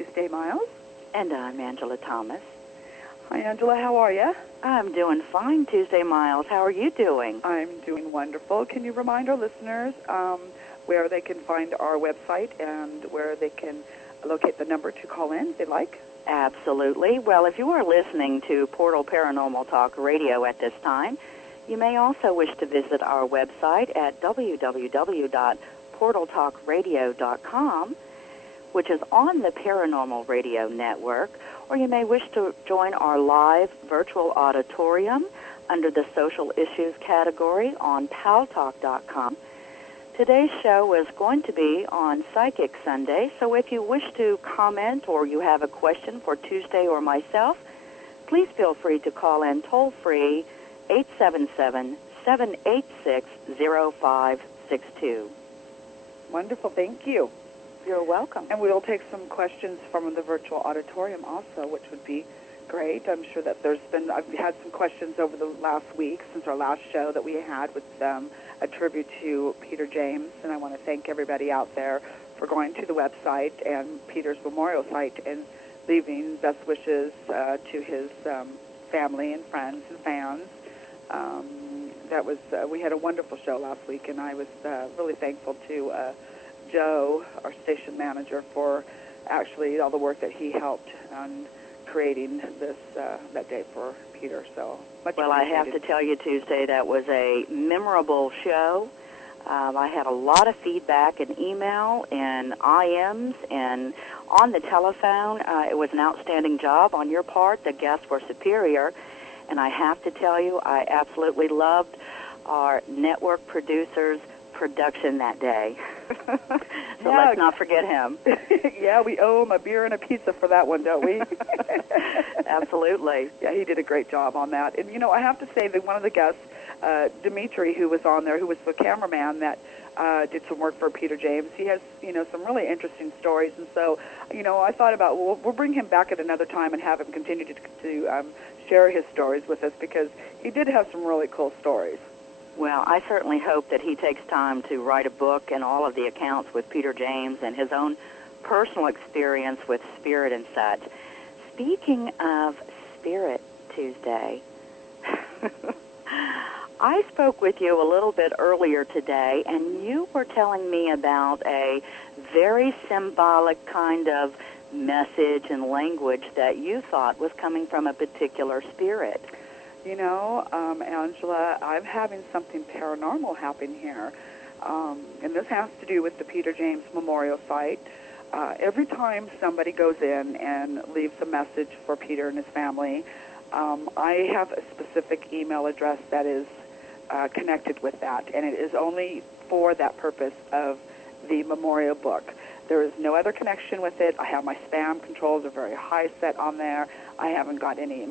Tuesday Miles. And I'm Angela Thomas. Hi, Angela. How are you? I'm doing fine, Tuesday Miles. How are you doing? I'm doing wonderful. Can you remind our listeners where they can find our website and where they can locate the number to call in if they like? Absolutely. Well, if you are listening to Portal Paranormal Talk Radio at this time, you may also wish to visit our website at www.portaltalkradio.com, which is on the Paranormal Radio Network, or you may wish to join our live virtual auditorium under the Social Issues category on paltalk.com. Today's show is going to be on Psychic Sunday, so if you wish to comment or you have a question for Tuesday or myself, please feel free to call in toll-free 877-786-0562. Wonderful. Thank you. You're welcome. And we will take some questions from the virtual auditorium also, which would be great. I'm sure that I've had some questions over the last week since our last show that we had with a tribute to Peter James, and I want to thank everybody out there for going to the website and Peter's memorial site and leaving best wishes to his family and friends and fans. We had a wonderful show last week, and I was really thankful to Joe, our station manager, for actually all the work that he helped on creating this that day for Peter. So much well, I have to tell you, Tuesday, that was a memorable show. I had a lot of feedback in email and IMs and on the telephone. It was an outstanding job on your part. The guests were superior. And I have to tell you, I absolutely loved our network producer's production that day. So let's not forget him. Yeah, we owe him a beer and a pizza for that one, don't we? Absolutely. Yeah, he did a great job on that. And, I have to say that one of the guests, Dimitri, who was on there, who was the cameraman that did some work for Peter James, he has, some really interesting stories. And so, I thought about, we'll bring him back at another time and have him continue to share his stories with us, because he did have some really cool stories. Well, I certainly hope that he takes time to write a book and all of the accounts with Peter James and his own personal experience with spirit and such. Speaking of Spirit Tuesday, I spoke with you a little bit earlier today, and you were telling me about a very symbolic kind of message and language that you thought was coming from a particular spirit. Angela, I'm having something paranormal happen here, and this has to do with the Peter James Memorial Site. Every time somebody goes in and leaves a message for Peter and his family, I have a specific email address that is connected with that, and it is only for that purpose of the memorial book. There is no other connection with it. I have my spam controls are very high set on there. I haven't got any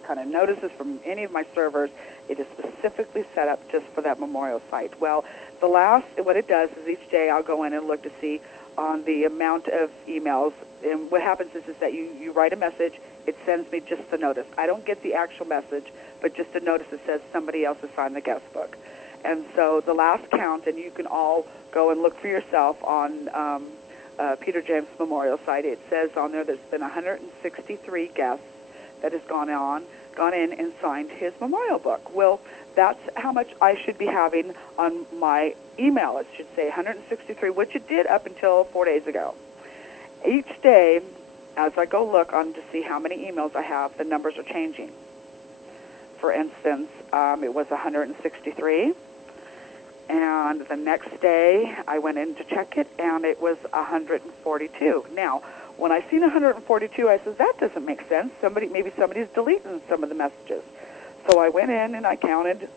kind of notices from any of my servers. It is specifically set up just for that memorial site. Well, what it does is each day I'll go in and look to see on the amount of emails. And what happens is that you write a message, it sends me just the notice. I don't get the actual message, but just a notice that says somebody else has signed the guest book. And so the last count, and you can all go and look for yourself on Peter James Memorial Site. It says on there there's been 163 guests that has gone in and signed his memorial book. Well, that's how much I should be having on my email. It should say 163, which it did up until 4 days ago. Each day, as I go look on to see how many emails I have, the numbers are changing. For instance, it was 163. And the next day, I went in to check it, and it was 142. Now, when I seen 142, I said, that doesn't make sense. Maybe somebody's deleting some of the messages. So I went in, and I counted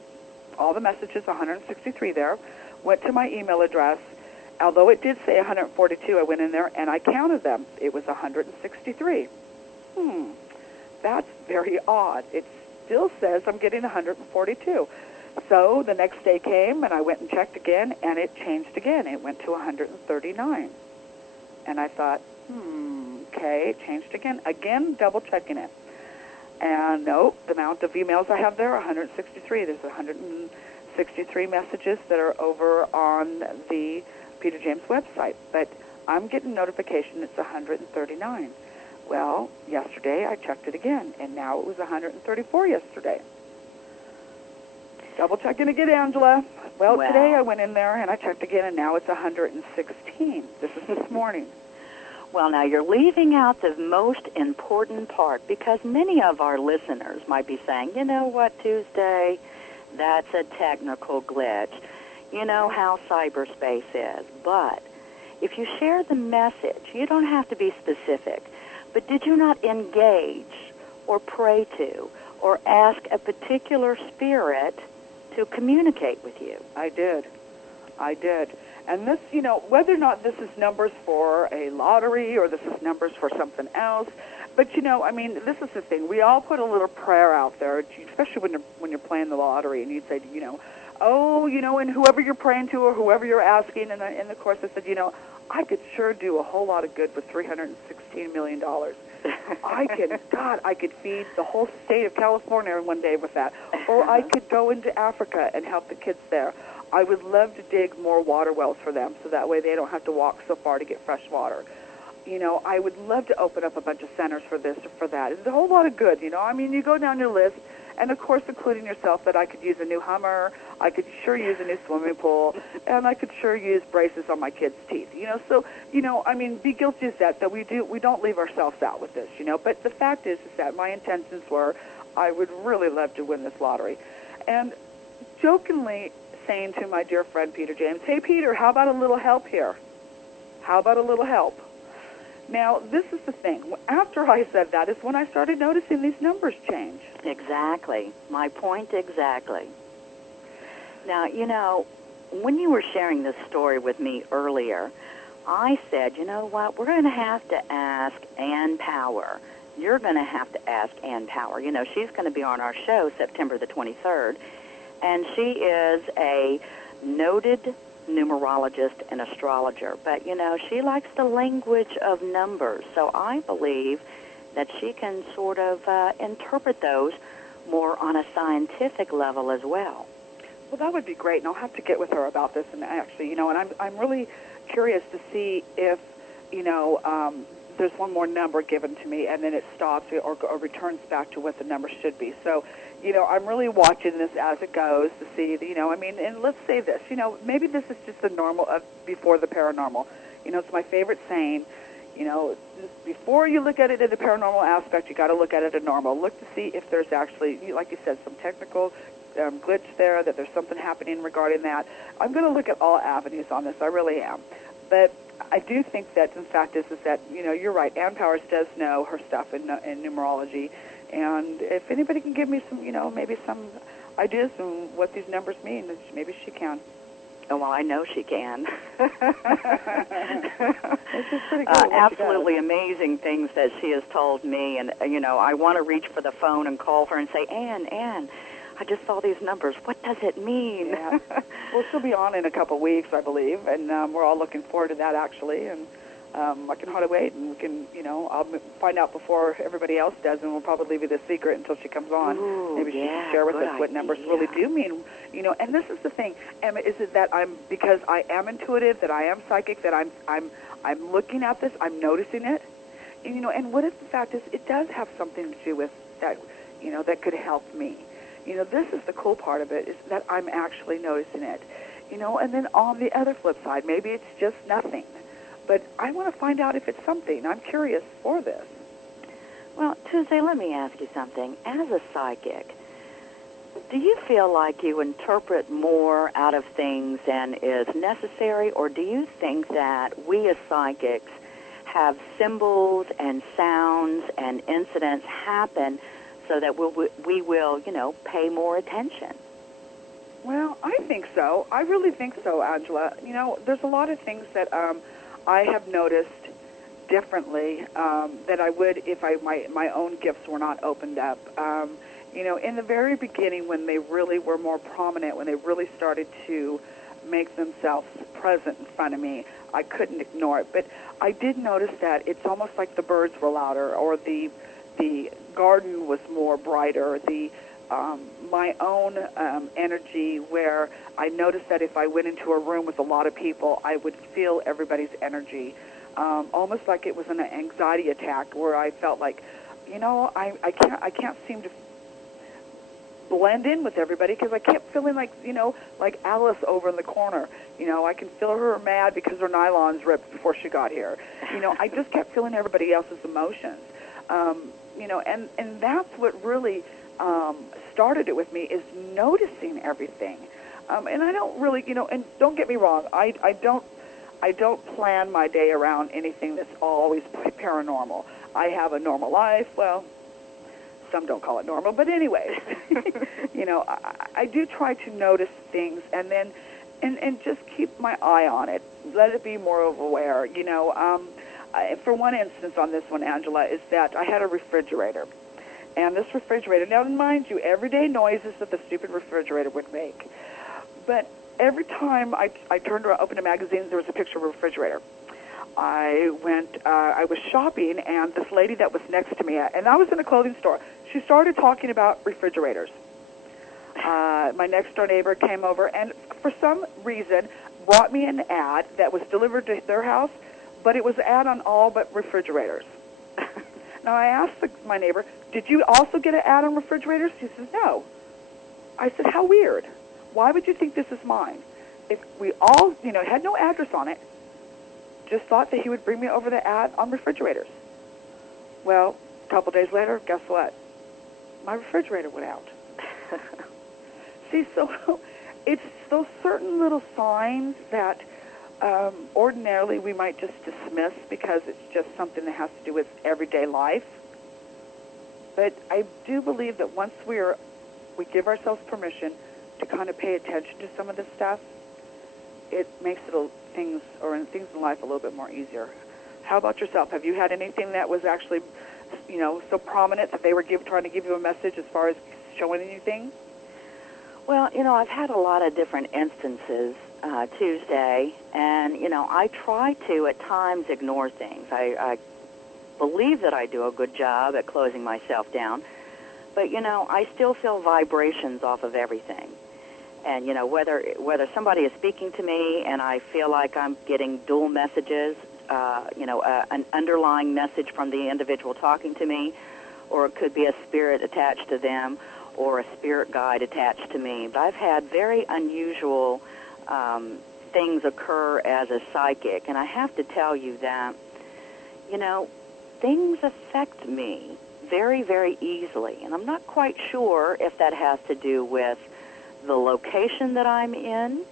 all the messages, 163 there, went to my email address. Although it did say 142, I went in there, and I counted them. It was 163. That's very odd. It still says I'm getting 142. So the next day came, and I went and checked again, and it changed again. It went to 139. And I thought, okay, it changed again. Again, double-checking it. And nope, the amount of emails I have there are 163. There's 163 messages that are over on the Peter James website. But I'm getting notification it's 139. Well, yesterday I checked it again, and now it was 134 yesterday. Double checking again, Angela. Well, today I went in there and I checked again, and now it's 116. This is this morning. Well, now you're leaving out the most important part, because many of our listeners might be saying, you know what, Tuesday, that's a technical glitch. You know how cyberspace is. But if you share the message, you don't have to be specific. But did you not engage or pray to or ask a particular spirit to communicate with you? I did. And this, whether or not this is numbers for a lottery or this is numbers for something else, but this is the thing. We all put a little prayer out there, especially when you're playing the lottery, and you'd say, and whoever you're praying to or whoever you're asking, and of course I said, I could sure do a whole lot of good with $316 million. I could feed the whole state of California in one day with that. Or I could go into Africa and help the kids there. I would love to dig more water wells for them so that way they don't have to walk so far to get fresh water. I would love to open up a bunch of centers for this or for that. It's a whole lot of good, you go down your list, and of course including yourself, that I could use a new Hummer, I could sure use a new swimming pool, and I could sure use braces on my kids' teeth. Be guilty as that we don't leave ourselves out with this, But the fact is that my intentions were, I would really love to win this lottery. And jokingly saying to my dear friend Peter James, hey Peter, how about a little help here? How about a little help? Now, this is the thing. After I said that is when I started noticing these numbers change. Exactly. My point exactly. Now, when you were sharing this story with me earlier, I said, you know what, we're going to have to ask Ann Power. You're going to have to ask Ann Power. She's going to be on our show September the 23rd, and she is a noted numerologist and astrologer, but she likes the language of numbers, so I believe that she can sort of interpret those more on a scientific level as well. Well, that would be great, and I'll have to get with her about this. And actually, and I'm really curious to see if there's one more number given to me, and then it stops or returns back to what the number should be. So, I'm really watching this as it goes to see, and let's say this, maybe this is just the normal of before the paranormal. It's my favorite saying, before you look at it in the paranormal aspect, you got to look at it in normal. Look to see if there's actually, like you said, some technical glitch there, that there's something happening regarding that. I'm going to look at all avenues on this. I really am. But I do think that, in fact, is that, you're right. Ann Powers does know her stuff in numerology. And if anybody can give me some, maybe some ideas on what these numbers mean, maybe she can. Oh, well, I know she can. This is pretty cool. Absolutely amazing things that she has told me. And, I want to reach for the phone and call her and say, Ann, I just saw these numbers. What does it mean? Yeah. Well, she'll be on in a couple of weeks, I believe, and we're all looking forward to that, actually. And I can hardly wait, and we can, I'll find out before everybody else does, and we'll probably leave it a secret until she comes on. Ooh, maybe she can share with us what numbers really do mean. And this is the thing, Emma, is it that because I am intuitive, that I am psychic, that I'm looking at this, I'm noticing it, and what if the fact is it does have something to do with that, that could help me. This is the cool part of it, is that I'm actually noticing it. And then on the other flip side, maybe it's just nothing. But I want to find out if it's something. I'm curious for this. Well, Tuesday, let me ask you something. As a psychic, do you feel like you interpret more out of things than is necessary, or do you think that we as psychics have symbols and sounds and incidents happen so that we will, pay more attention? Well, I think so. I really think so, Angela. There's a lot of things that I have noticed differently that I would if my own gifts were not opened up. In the very beginning, when they really were more prominent, when they really started to make themselves present in front of me, I couldn't ignore it. But I did notice that it's almost like the birds were louder, or the garden was more brighter, my own energy, where I noticed that if I went into a room with a lot of people, I would feel everybody's energy. almost like it was an anxiety attack where I felt like, I can't seem to blend in with everybody because I kept feeling like, like Alice over in the corner. I can feel her mad because her nylon's ripped before she got here. I just kept feeling everybody else's emotions. And that's what really started it with me, is noticing everything. And I don't really, and don't get me wrong, I don't plan my day around anything that's always paranormal. I have a normal life. Well, some don't call it normal, but anyways, I do try to notice things and then and just keep my eye on it. Let it be more aware. For one instance on this one, Angela, is that I had a refrigerator. And this refrigerator, now mind you, everyday noises that the stupid refrigerator would make. But every time I turned around, opened a magazine, there was a picture of a refrigerator. I was shopping, and this lady that was next to me, and I was in a clothing store, she started talking about refrigerators. My next-door neighbor came over and, for some reason, brought me an ad that was delivered to their house, but it was an ad on all but refrigerators. Now, I asked my neighbor, did you also get an ad on refrigerators? She says, no. I said, how weird. Why would you think this is mine? If we all, it had no address on it, just thought that he would bring me over the ad on refrigerators. Well, a couple days later, guess what? My refrigerator went out. See, so it's those certain little signs that ordinarily we might just dismiss because it's just something that has to do with everyday life. But I do believe that once we give ourselves permission to kind of pay attention to some of this stuff, it makes things in life a little bit more easier. How about yourself? Have you had anything that was actually, so prominent that they were trying to give you a message as far as showing anything? Well, I've had a lot of different instances Tuesday, and, I try to at times ignore things. I believe that I do a good job at closing myself down, but, I still feel vibrations off of everything. And, whether somebody is speaking to me and I feel like I'm getting dual messages, an underlying message from the individual talking to me, or it could be a spirit attached to them or a spirit guide attached to me. But I've had very unusual things occur as a psychic, and I have to tell you that, things affect me very, very easily. And I'm not quite sure if that has to do with the location that I'm in,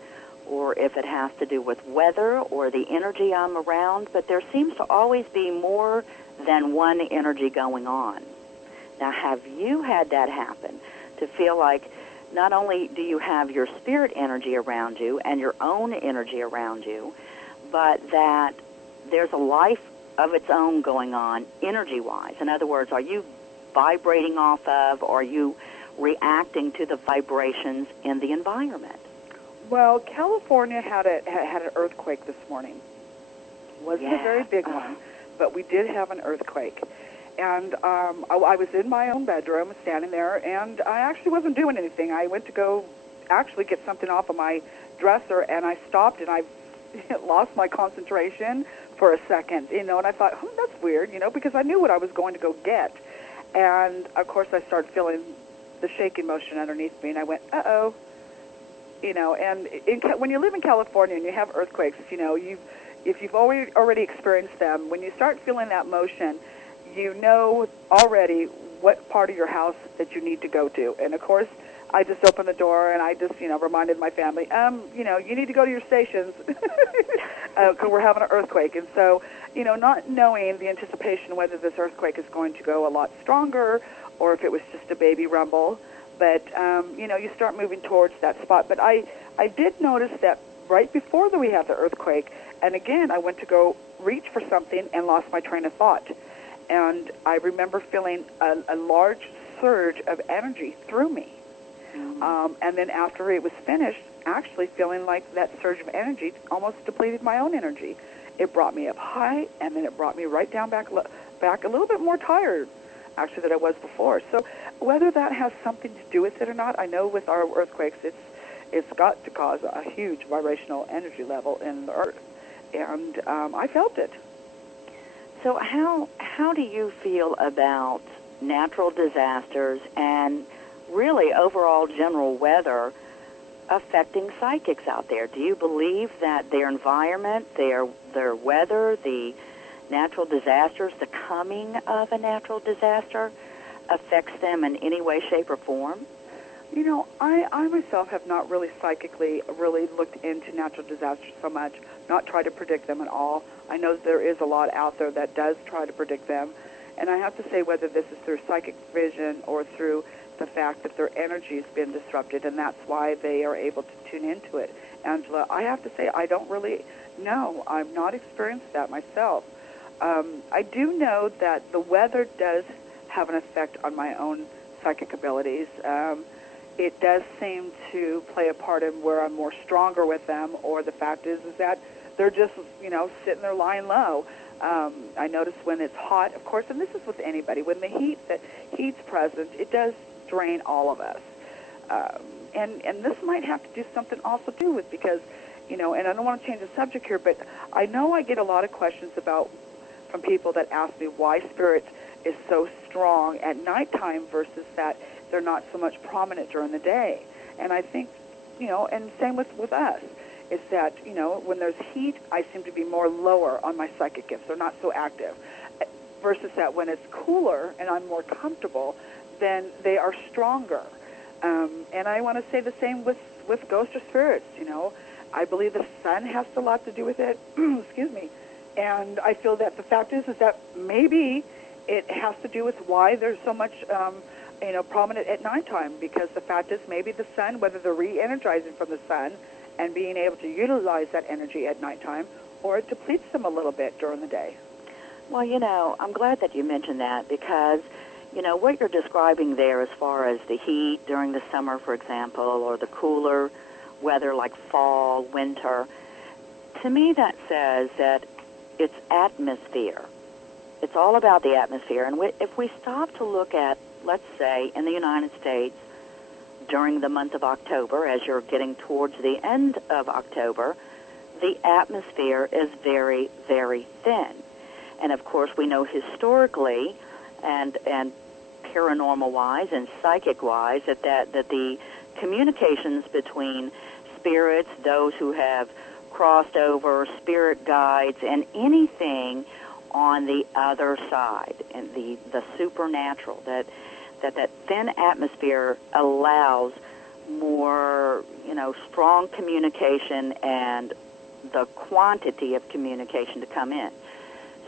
or if it has to do with weather or the energy I'm around, but there seems to always be more than one energy going on. Now, have you had that happen, to feel like not only do you have your spirit energy around you and your own energy around you, but that there's a life of its own going on energy-wise? In other words, are you vibrating off of, or are you reacting to the vibrations in the environment? Well, California had an earthquake this morning. Wasn't a very big one, but we did have an earthquake. And I was in my own bedroom, standing there, and I actually wasn't doing anything. I went to go actually get something off of my dresser, and I stopped, and I lost my concentration for a second, and I thought, that's weird, because I knew what I was going to go get. And, of course, I started feeling the shaking motion underneath me, and I went, uh-oh. And when you live in California and you have earthquakes, if you've already experienced them, when you start feeling that motion, you know already what part of your house that you need to go to. And, of course, I just opened the door and I just, reminded my family, you need to go to your stations because we're having an earthquake. And so, not knowing the anticipation whether this earthquake is going to go a lot stronger or if it was just a baby rumble. But, you start moving towards that spot. But I did notice that right before we had the earthquake, and again, I went to go reach for something and lost my train of thought. And I remember feeling a large surge of energy through me. Mm-hmm. And then after it was finished, actually feeling like that surge of energy almost depleted my own energy. It brought me up high, and then it brought me right down back a little bit more tired, actually, than I was before. So whether that has something to do with it or not, I know with our earthquakes, it's got to cause a huge vibrational energy level in the earth. And I felt it. So how do you feel about natural disasters and really overall general weather affecting psychics out there? Do you believe that their environment, their weather, the natural disasters, the coming of a natural disaster affects them in any way, shape, or form? You know, I myself have not really psychically really looked into natural disasters so much, not tried to predict them at all. I know there is a lot out there that does try to predict them, and I have to say whether this is through psychic vision or through the fact that their energy has been disrupted, and that's why they are able to tune into it. Angela, I have to say I don't really know. I've not experienced that myself. I do know that the weather does have an effect on my own psychic abilities. It does seem to play a part in where I'm more stronger with them, or the fact is that they're just, sitting there lying low. I notice when it's hot, of course, and this is with anybody, when the heat's present, it does drain all of us. And this might have to do something also too with, because, and I don't want to change the subject here, but I know I get a lot of questions from people that ask me why spirit is so strong at nighttime versus that they're not so much prominent during the day. And I think, and same with us, is that, when there's heat, I seem to be more lower on my psychic gifts. They're not so active. Versus that when it's cooler and I'm more comfortable, then they are stronger. And I want to say the same with ghosts or spirits, I believe the sun has a lot to do with it. Excuse me. And I feel that the fact is that maybe it has to do with why there's so much, prominent at nighttime, because the fact is maybe the sun, whether they're re-energizing from the sun and being able to utilize that energy at nighttime, or it depletes them a little bit during the day. Well, I'm glad that you mentioned that, because, what you're describing there as far as the heat during the summer, for example, or the cooler weather like fall, winter, to me that says that it's atmosphere. It's all about the atmosphere. And if we stop to look at, let's say, in the United States, during the month of October, as you're getting towards the end of October, the atmosphere is very, very thin. And of course, we know historically and paranormal-wise and psychic-wise that the communications between spirits, those who have crossed over, spirit guides, and anything on the other side, and the supernatural, that thin atmosphere allows more, strong communication and the quantity of communication to come in.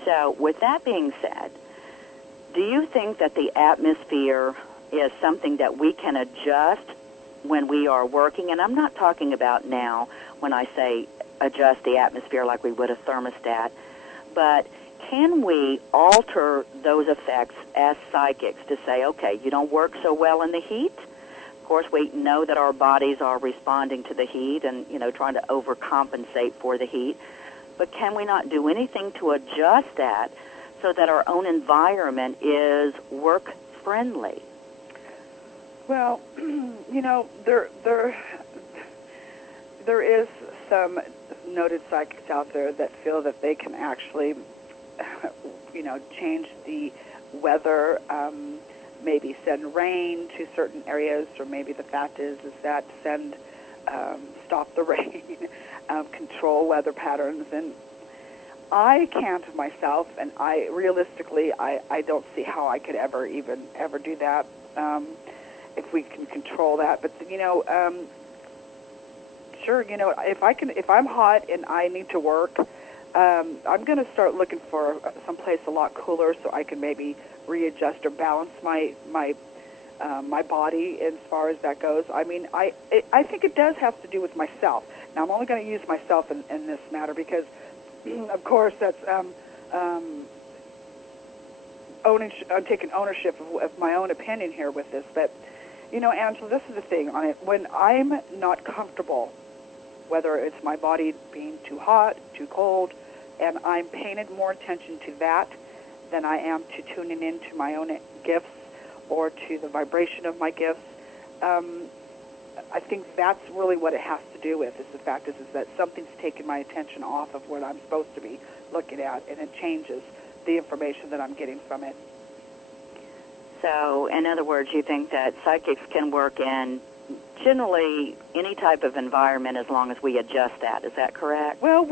So with that being said, do you think that the atmosphere is something that we can adjust when we are working? And I'm not talking about now when I say adjust the atmosphere like we would a thermostat, but can we alter those effects as psychics to say, okay, you don't work so well in the heat? Of course, we know that our bodies are responding to the heat and, trying to overcompensate for the heat. But can we not do anything to adjust that so that our own environment is work-friendly? Well, there is some noted psychics out there that feel that they can actually, change the weather, maybe send rain to certain areas, or maybe the fact is that stop the rain, control weather patterns. And I can't myself, and I don't see how I could ever do that, if we can control that. But sure, if I'm hot and I need to work, I'm going to start looking for someplace a lot cooler so I can maybe readjust or balance my body as far as that goes. I mean, I think it does have to do with myself. Now, I'm only going to use myself in this matter because, of course, that's I'm taking ownership of my own opinion here with this. But, Angela, this is the thing on it. When I'm not comfortable, whether it's my body being too hot, too cold, and I'm paying more attention to that than I am to tuning into my own gifts or to the vibration of my gifts, I think that's really what it has to do with. Is the fact is that something's taken my attention off of what I'm supposed to be looking at, and it changes the information that I'm getting from it. So, in other words, you think that psychics can work in generally any type of environment as long as we adjust that. Is that correct? Well,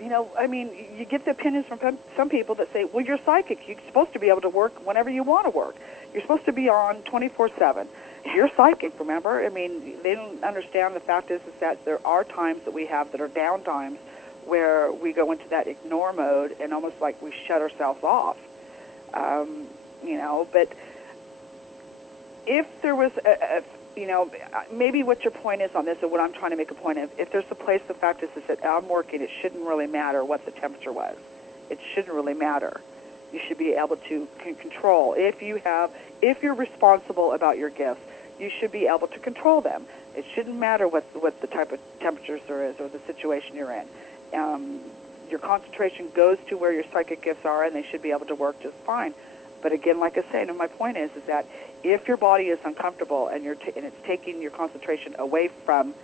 you get the opinions from some people that say, well, you're psychic. You're supposed to be able to work whenever you want to work. You're supposed to be on 24/7. You're psychic, remember? I mean, they don't understand the fact is that there are times that we have that are down times where we go into that ignore mode and almost like we shut ourselves off. But if there was maybe what your point is on this, or what I'm trying to make a point of, if there's a place, the fact is that I'm working, it shouldn't really matter what the temperature was. It shouldn't really matter. You should be able to control. If you're responsible about your gifts, you should be able to control them. It shouldn't matter what the type of temperatures there is or the situation you're in. Your concentration goes to where your psychic gifts are, and they should be able to work just fine. But again, like I say, and my point is that if your body is uncomfortable and it's taking your concentration away from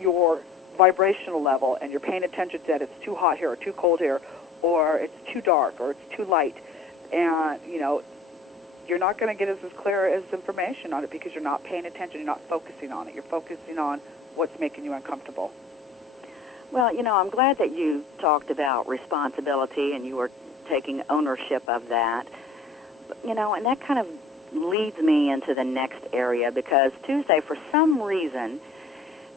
your vibrational level, and you're paying attention that it's too hot here or too cold here, or it's too dark or it's too light, and you're not going to get as clear as information on it because you're not paying attention. You're not focusing on it. You're focusing on what's making you uncomfortable. Well, I'm glad that you talked about responsibility and you were taking ownership of that. And that kind of leads me into the next area, because Tuesday, for some reason,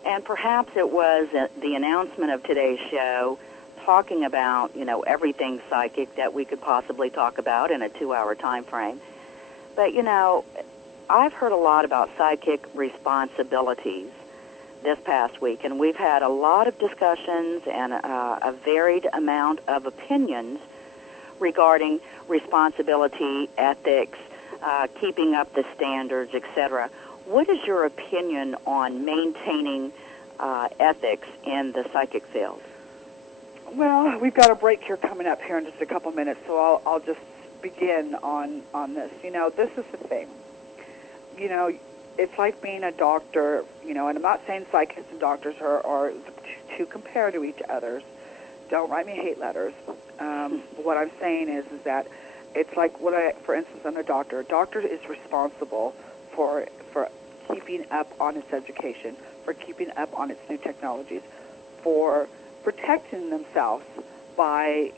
and perhaps it was the announcement of today's show, talking about, everything psychic that we could possibly talk about in a 2-hour time frame. But, I've heard a lot about psychic responsibilities this past week, and we've had a lot of discussions and a varied amount of opinions regarding responsibility, ethics, keeping up the standards, etc. What is your opinion on maintaining ethics in the psychic field? Well, we've got a break here coming up here in just a couple minutes, so I'll just begin on this. This is the thing. It's like being a doctor, and I'm not saying psychics and doctors are to compare to each other. Don't write me hate letters. What I'm saying is that it's like for instance, I'm a doctor. A doctor is responsible for keeping up on its education, for keeping up on its new technologies, for protecting themselves by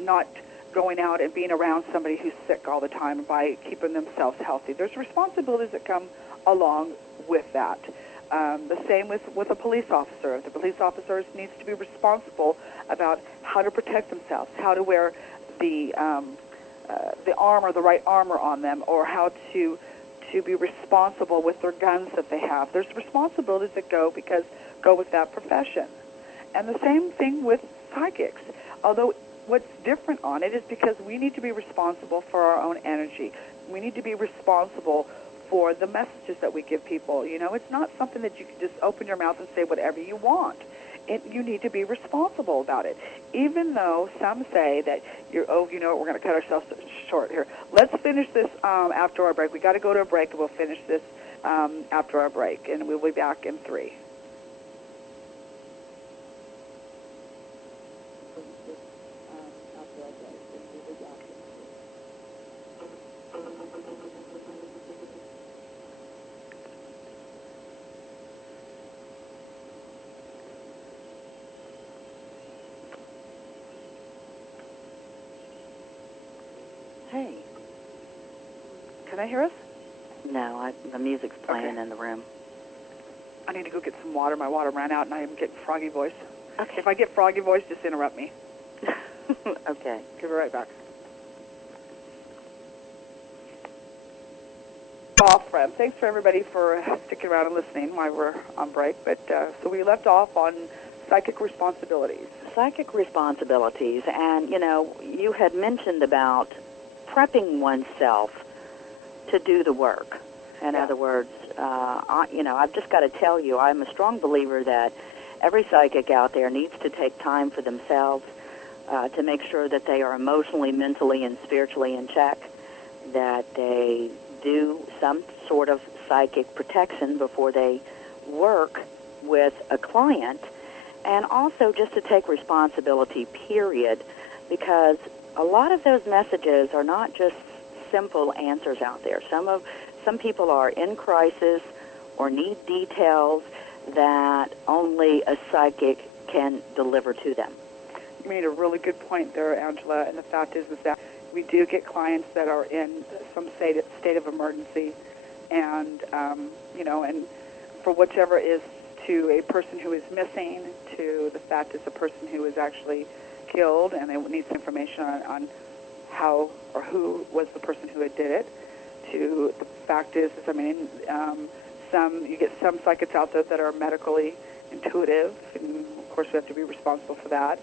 not going out and being around somebody who's sick all the time, and by keeping themselves healthy. There's responsibilities that come along with that. The same with a police officer. The police officer needs to be responsible about how to protect themselves, how to wear the armor, the right armor on them, or how to be responsible with their guns that they have. There's responsibilities that go with that profession. And the same thing with psychics. Although what's different on it is because we need to be responsible for our own energy. We need to be responsible for the messages that we give people. It's not something that you can just open your mouth and say whatever you want. You need to be responsible about it. Even though some say that we're going to cut ourselves short here. Let's finish this after our break. We got to go to a break, and we'll finish this after our break, and we'll be back in 3. Hey. Can I hear us? No, the music's playing in the room. I need to go get some water. My water ran out, and I am getting froggy voice. Okay. If I get froggy voice, just interrupt me. Okay. Give it right back. Off, friend. Thanks for everybody for sticking around and listening while we're on break. But so we left off on psychic responsibilities. Psychic responsibilities, and you had mentioned about prepping oneself to do the work. In other words, I've just got to tell you, I'm a strong believer that every psychic out there needs to take time for themselves to make sure that they are emotionally, mentally, and spiritually in check, that they do some sort of psychic protection before they work with a client, and also just to take responsibility, period, because a lot of those messages are not just simple answers out there. Some people are in crisis or need details that only a psychic can deliver to them. You made a really good point there, Angela, and the fact is that we do get clients that are in some state of emergency, and and for whichever is to a person who is missing, to the fact it's a person who is actually killed, and they need some information on how or who was the person who did it. To the fact is you get some psychics out there that are medically intuitive, and of course we have to be responsible for that.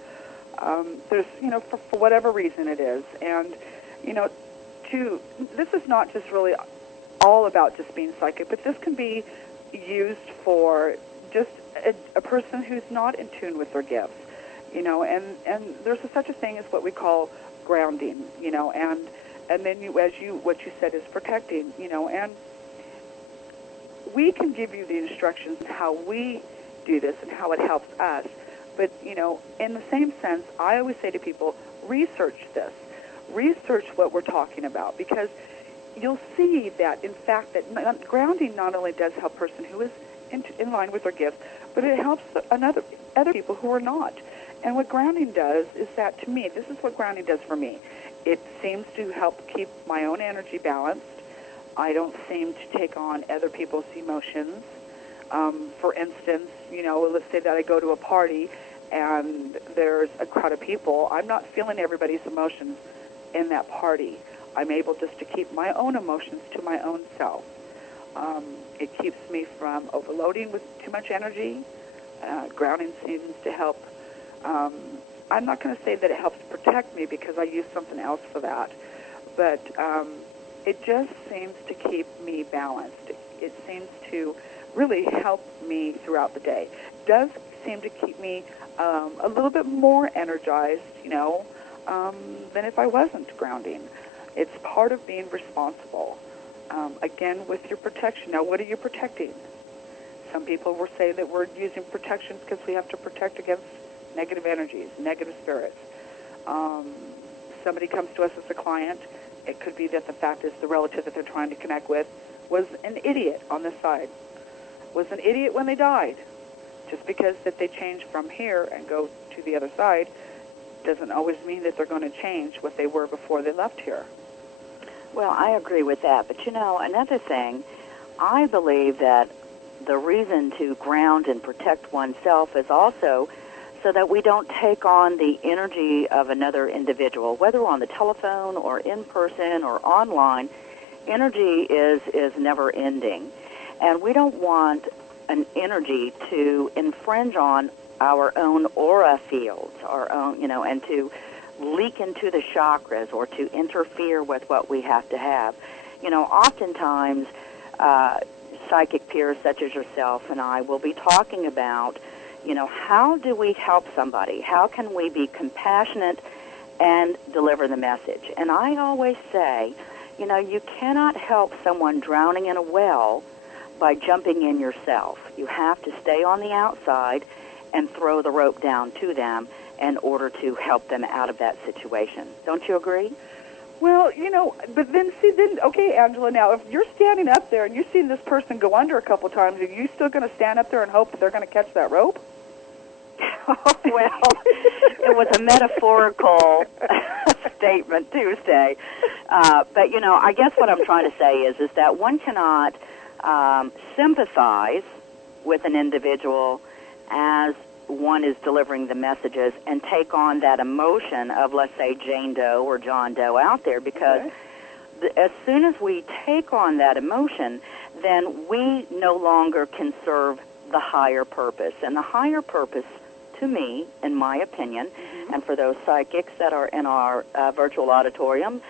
There's, for whatever reason it is, and this is not just really all about just being psychic, but this can be used for just a person who's not in tune with their gifts, and there's such a thing as what we call grounding, and then what you said is protecting, and we can give you the instructions on how we do this and how it helps us. But, in the same sense, I always say to people, research this. Research what we're talking about, because you'll see that, in fact, that grounding not only does help a person who is in line with their gifts, but it helps other people who are not. And what grounding does is that, to me, this is what grounding does for me. It seems to help keep my own energy balanced. I don't seem to take on other people's emotions. For instance, let's say that I go to a party and there's a crowd of people. I'm not feeling everybody's emotions in that party. I'm able just to keep my own emotions to my own self. It keeps me from overloading with too much energy. Grounding seems to help. I'm not going to say that it helps protect me, because I use something else for that. But it just seems to keep me balanced. It seems to really help me throughout the day. It does seem to keep me a little bit more energized, than if I wasn't grounding. It's part of being responsible. Again, with your protection. Now, what are you protecting? Some people will say that we're using protection because we have to protect against negative energies, negative spirits. Somebody comes to us as a client. It could be that the fact is the relative that they're trying to connect with was an idiot on this side, was an idiot when they died. Just because that they change from here and go to the other side doesn't always mean that they're going to change what they were before they left here. Well, I agree with that. But, another thing, I believe that the reason to ground and protect oneself is also so that we don't take on the energy of another individual, whether on the telephone or in person or online. Energy is never ending. And we don't want an energy to infringe on our own aura fields, our own, and to leak into the chakras or to interfere with what we have to have. Oftentimes, psychic peers such as yourself and I will be talking about, how do we help somebody? How can we be compassionate and deliver the message? And I always say, you cannot help someone drowning in a well by jumping in yourself. You have to stay on the outside and throw the rope down to them in order to help them out of that situation. Don't you agree? Well, but then, okay, Angela, now, if you're standing up there and you've seen this person go under a couple times, are you still going to stand up there and hope that they're going to catch that rope? Well, it was a metaphorical statement Tuesday. But, I guess what I'm trying to say is that one cannot sympathize with an individual as one is delivering the messages and take on that emotion of, let's say, Jane Doe or John Doe out there, because as soon as we take on that emotion, then we no longer can serve the higher purpose. And the higher purpose, to me, in my opinion, and for those psychics that are in our virtual auditorium,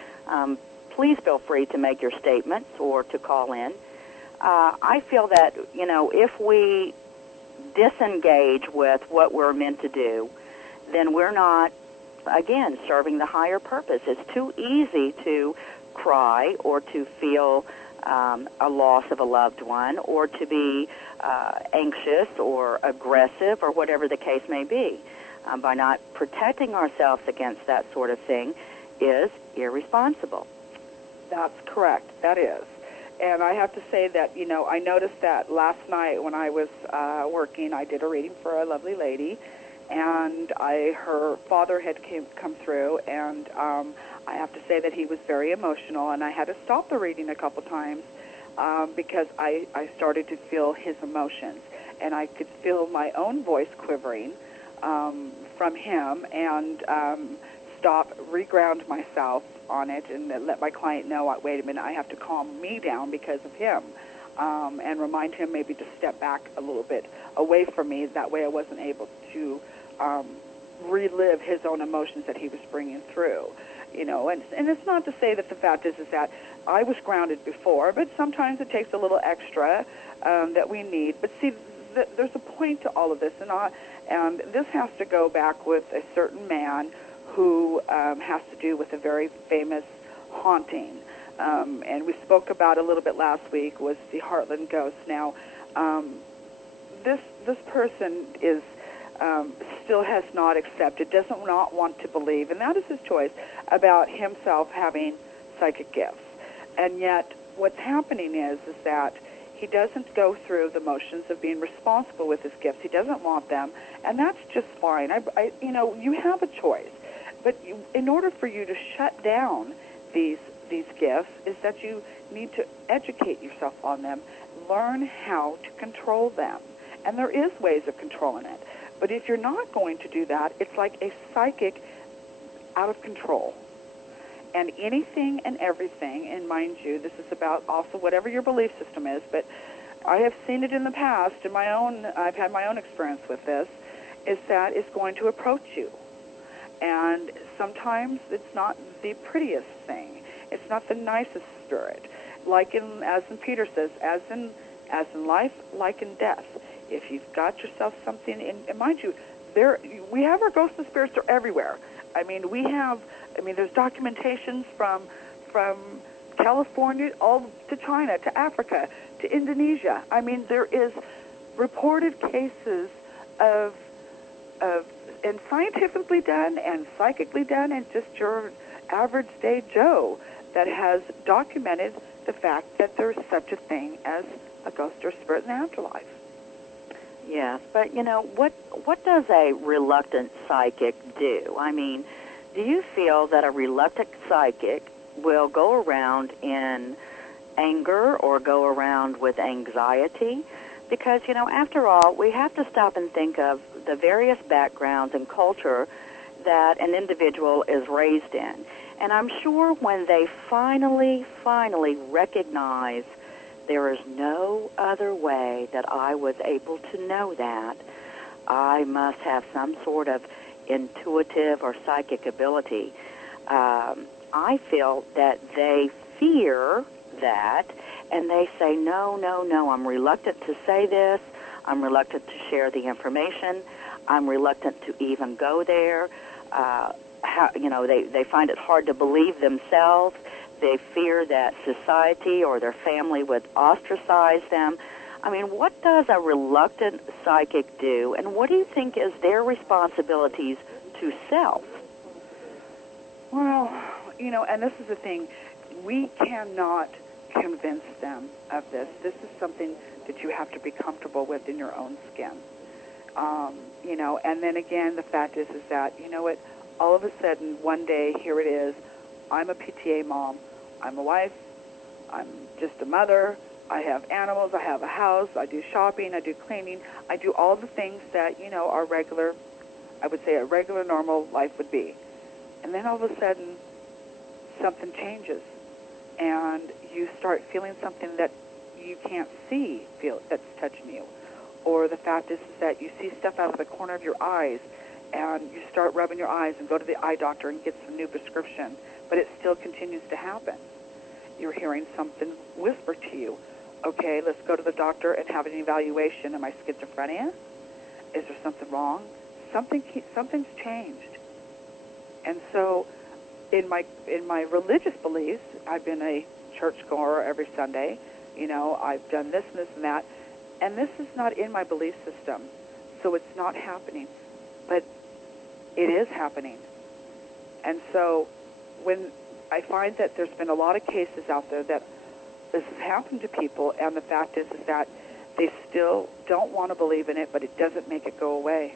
please feel free to make your statements or to call in. I feel that, if we disengage with what we're meant to do, then we're not, again, serving the higher purpose. It's too easy to cry or to feel a loss of a loved one or to be anxious or aggressive or whatever the case may be. By not protecting ourselves against that sort of thing, is irresponsible. That's correct. That is. And I have to say that, I noticed that last night when I was working, I did a reading for a lovely lady, and her father had come through, and I have to say that he was very emotional, and I had to stop the reading a couple times because I started to feel his emotions, and I could feel my own voice quivering from him, and reground myself on it, and let my client know, wait a minute, I have to calm me down because of him, and remind him maybe to step back a little bit away from me. That way I wasn't able to relive his own emotions that he was bringing through. And it's not to say that the fact is that I was grounded before, but sometimes it takes a little extra that we need. But see, there's a point to all of this, and this has to go back with a certain man who has to do with a very famous haunting. And we spoke about a little bit last week was the Heartland Ghost. Now, this person is still has not accepted, does not want to believe, and that is his choice, about himself having psychic gifts. And yet what's happening is that he doesn't go through the motions of being responsible with his gifts. He doesn't want them, and that's just fine. You have a choice. But in order for you to shut down these gifts is that you need to educate yourself on them, learn how to control them. And there is ways of controlling it. But if you're not going to do that, it's like a psychic out of control. And anything and everything, and mind you, this is about also whatever your belief system is, but I have seen it in the past, I've had my own experience with this, is that it's going to approach you. And sometimes it's not the prettiest thing. It's not the nicest spirit. As in Peter says, as in life, like in death. If you've got yourself something, and mind you, we have our ghosts and spirits. They're everywhere. There's documentations from California all to China, to Africa, to Indonesia. There is reported cases of and scientifically done and psychically done, and just your average day Joe that has documented the fact that there's such a thing as a ghost or spirit in the afterlife. Yes, but what does a reluctant psychic do? Do you feel that a reluctant psychic will go around in anger or go around with anxiety? Because, after all, we have to stop and think of the various backgrounds and culture that an individual is raised in. And I'm sure when they finally recognize there is no other way that I was able to know that, I must have some sort of intuitive or psychic ability. I feel that they fear that, and they say, no, I'm reluctant to say this. I'm reluctant to share the information. I'm reluctant to even go there. They find it hard to believe themselves. They fear that society or their family would ostracize them. What does a reluctant psychic do, and what do you think is their responsibilities to self? Well, and this is the thing, we cannot convince them of this. This is something that you have to be comfortable with in your own skin. And then again, the fact is that, all of a sudden, one day, here it is, I'm a PTA mom, I'm a wife, I'm just a mother, I have animals, I have a house, I do shopping, I do cleaning, I do all the things that, are regular, I would say a regular, normal life would be. And then all of a sudden, something changes, and you start feeling something that you can't feel that's touching you. Or the fact is that you see stuff out of the corner of your eyes, and you start rubbing your eyes and go to the eye doctor and get some new prescription, but it still continues to happen. You're hearing something whisper to you, okay, let's go to the doctor and have an evaluation. Am I schizophrenia? Is there something wrong? Something's changed. And so in my religious beliefs, I've been a churchgoer every Sunday. I've done this and this and that. And this is not in my belief system, so it's not happening. But it is happening. And so when I find that there's been a lot of cases out there that this has happened to people, and the fact is that they still don't want to believe in it, but it doesn't make it go away.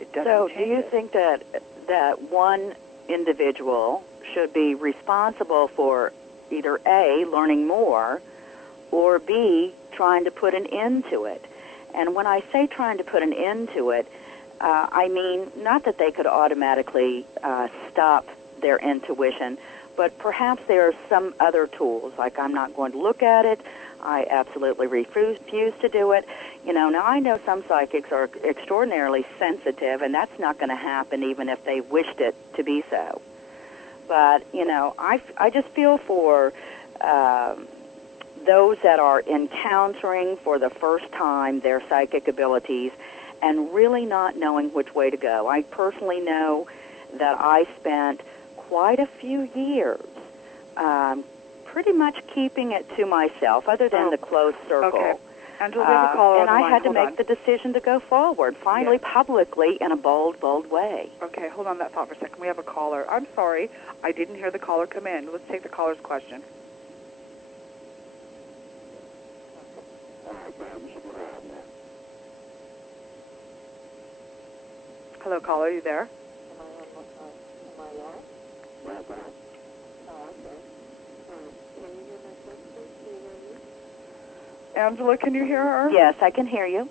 It doesn't So change do you it. think that one individual should be responsible for either A, learning more, or B, trying to put an end to it? And when I say trying to put an end to it, I mean not that they could automatically stop their intuition, but perhaps there are some other tools, like I'm not going to look at it, I absolutely refuse to do it. You know, now I know some psychics are extraordinarily sensitive, and that's not going to happen even if they wished it to be so. But, you know, I just feel for those that are encountering for the first time their psychic abilities and really not knowing which way to go. I personally know that I spent quite a few years pretty much keeping it to myself, other than the close circle. Okay. Angela, we have a caller and on the I line. had to Hold make on. the decision to go forward, finally, publicly, in a bold, bold way. Okay, hold on that thought for a second. We have a caller. I'm sorry, I didn't hear the caller come in. Let's take the caller's question. Hello, caller, are you there? Angela, can you hear her? Yes, I can hear you.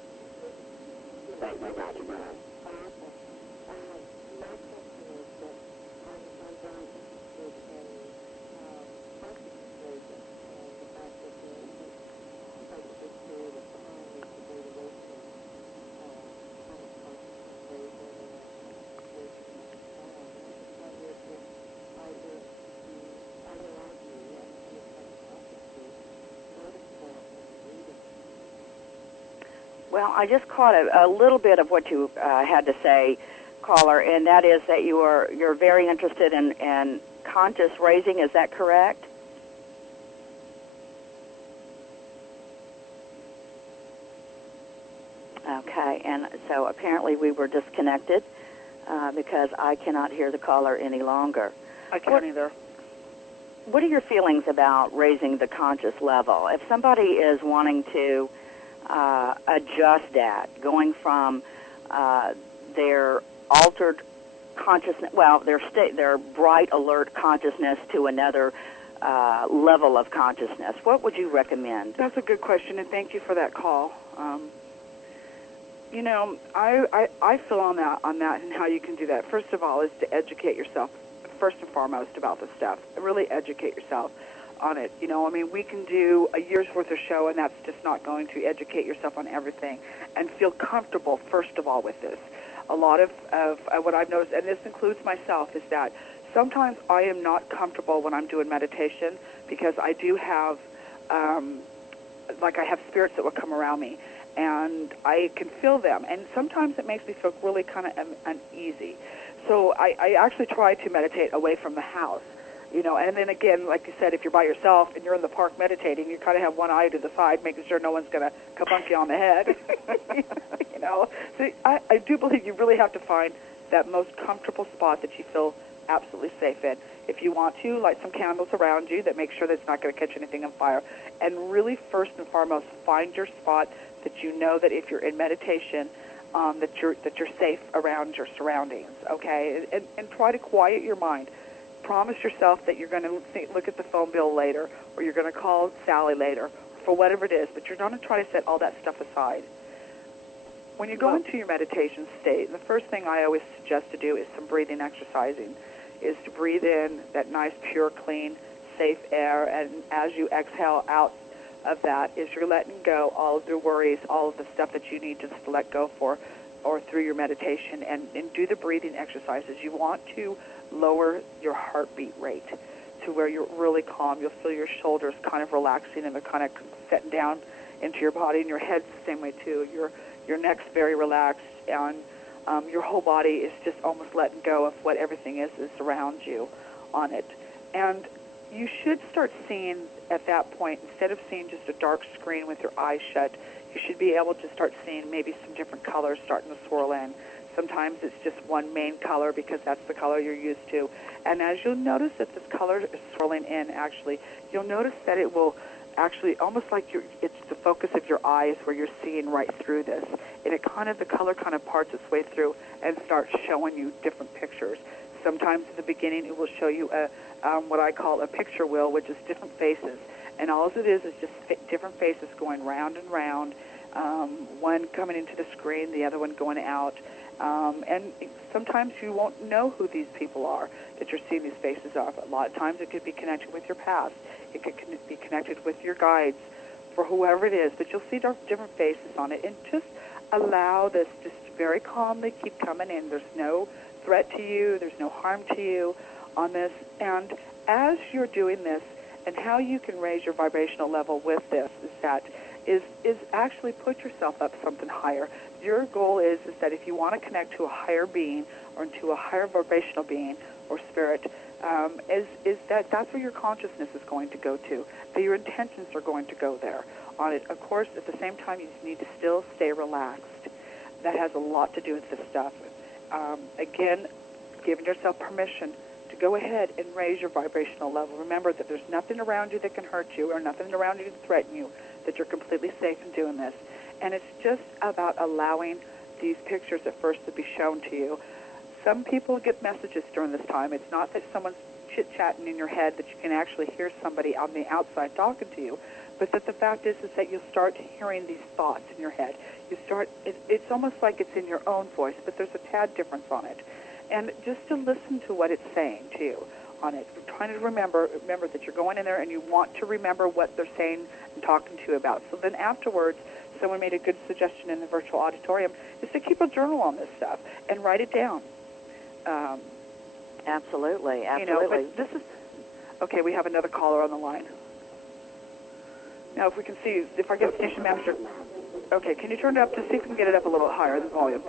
Well, I just caught a little bit of what you had to say, caller, and that is that you're very interested in conscious raising. Is that correct? Okay, and so apparently we were disconnected because I cannot hear the caller any longer. I can't either. What are your feelings about raising the conscious level? If somebody is wanting to adjust that, going from their altered consciousness, well, their bright, alert consciousness to another level of consciousness, what would you recommend? That's a good question, and thank you for that call. You know, I feel on that and how you can do that. First of all, is to educate yourself, first and foremost, about this stuff. Really educate yourself on it. You know, I mean, we can do a year's worth of show, and that's just not going to educate yourself on everything and feel comfortable, first of all, with this. A lot of what I've noticed, and this includes myself, is that sometimes I am not comfortable when I'm doing meditation because I do have, I have spirits that will come around me, and I can feel them, and sometimes it makes me feel really kind of uneasy. So I actually try to meditate away from the house. You know, and then again, like you said, if you're by yourself and you're in the park meditating, you kind of have one eye to the side, making sure no one's going to kabunk you on the head. You know, so I do believe you really have to find that most comfortable spot that you feel absolutely safe in. If you want to, light some candles around you that make sure that it's not going to catch anything on fire. And really, first and foremost, find your spot that you know that if you're in meditation, that you're safe around your surroundings. Okay, and try to quiet your mind. Promise yourself that you're going to look at the phone bill later, or you're going to call Sally later, for whatever it is, but you're going to try to set all that stuff aside. When you go into your meditation state, the first thing I always suggest to do is some breathing exercising, is to breathe in that nice, pure, clean, safe air, and as you exhale out of that is you're letting go all of the worries, all of the stuff that you need just to let go for, or through your meditation, and do the breathing exercises. You want to lower your heartbeat rate to where you're really calm. You'll feel your shoulders kind of relaxing and they're kind of setting down into your body, and your head's the same way too. Your neck's very relaxed, and your whole body is just almost letting go of what everything is around you on it. And you should start seeing at that point, instead of seeing just a dark screen with your eyes shut, you should be able to start seeing maybe some different colors starting to swirl in, Sometimes it's just one main color because that's the color you're used to. And as you'll notice that this color is swirling in, actually, you'll notice that it will actually almost like it's the focus of your eyes where you're seeing right through this. And the color kind of parts its way through and starts showing you different pictures. Sometimes at the beginning it will show you what I call a picture wheel, which is different faces. And all it is just different faces going round and round, one coming into the screen, the other one going out. And sometimes you won't know who these people are that you're seeing these faces of. A lot of times it could be connected with your past. It could be connected with your guides for whoever it is. But you'll see different faces on it. And just allow this just very calmly keep coming in. There's no threat to you. There's no harm to you on this. And as you're doing this, and how you can raise your vibrational level with this is actually put yourself up something higher. Your goal is that if you want to connect to a higher being or into a higher vibrational being or spirit, that's where your consciousness is going to go to, that your intentions are going to go there on it. Of course, at the same time, you need to still stay relaxed. That has a lot to do with this stuff. Again, giving yourself permission to go ahead and raise your vibrational level. Remember that there's nothing around you that can hurt you or nothing around you to threaten you, that you're completely safe in doing this. And it's just about allowing these pictures at first to be shown to you. Some people get messages during this time. It's not that someone's chit-chatting in your head that you can actually hear somebody on the outside talking to you, but that the fact is that you'll start hearing these thoughts in your head. It's almost like it's in your own voice, but there's a tad difference on it. And just to listen to what it's saying to you on it. Trying to remember that you're going in there and you want to remember what they're saying and talking to you about. So then afterwards, someone made a good suggestion in the virtual auditorium is to keep a journal on this stuff and write it down. Absolutely. But this is okay. We have another caller on the line. Now, if we can see, if I get station manager, okay, can you turn it up to see if we can get it up a little higher, the volume?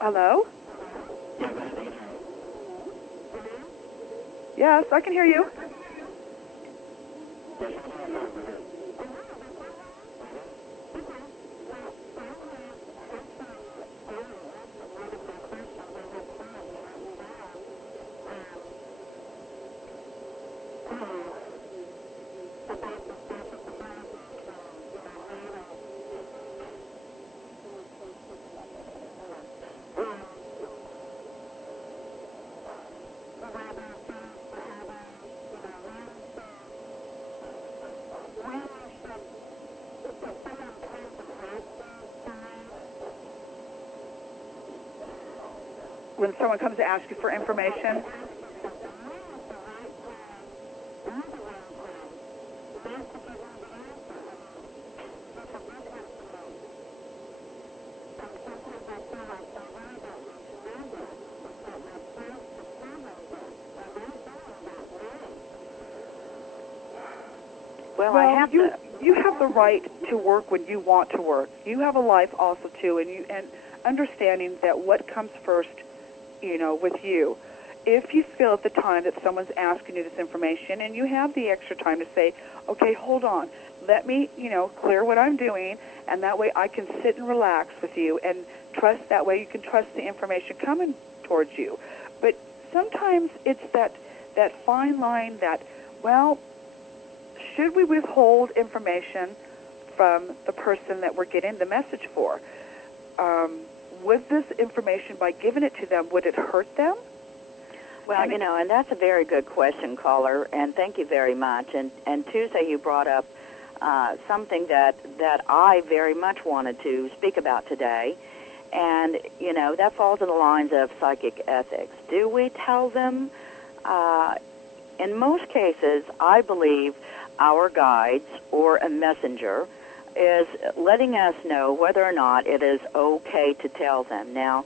Hello? Yes, I can hear you. When someone comes to ask you for information? Well, you have the right to work when you want to work. You have a life also too, and understanding that what comes first, with you. If you feel at the time that someone's asking you this information and you have the extra time to say, okay, hold on, let me, clear what I'm doing, and that way I can sit and relax with you and trust, that way you can trust the information coming towards you. But sometimes it's that fine line that, well, should we withhold information from the person that we're getting the message for? Would this information, by giving it to them, would it hurt them? Well, and that's a very good question, caller, and thank you very much. And Tuesday you brought up something that I very much wanted to speak about today, and, that falls in the lines of psychic ethics. Do we tell them? In most cases, I believe our guides or a messenger is letting us know whether or not it is okay to tell them. Now,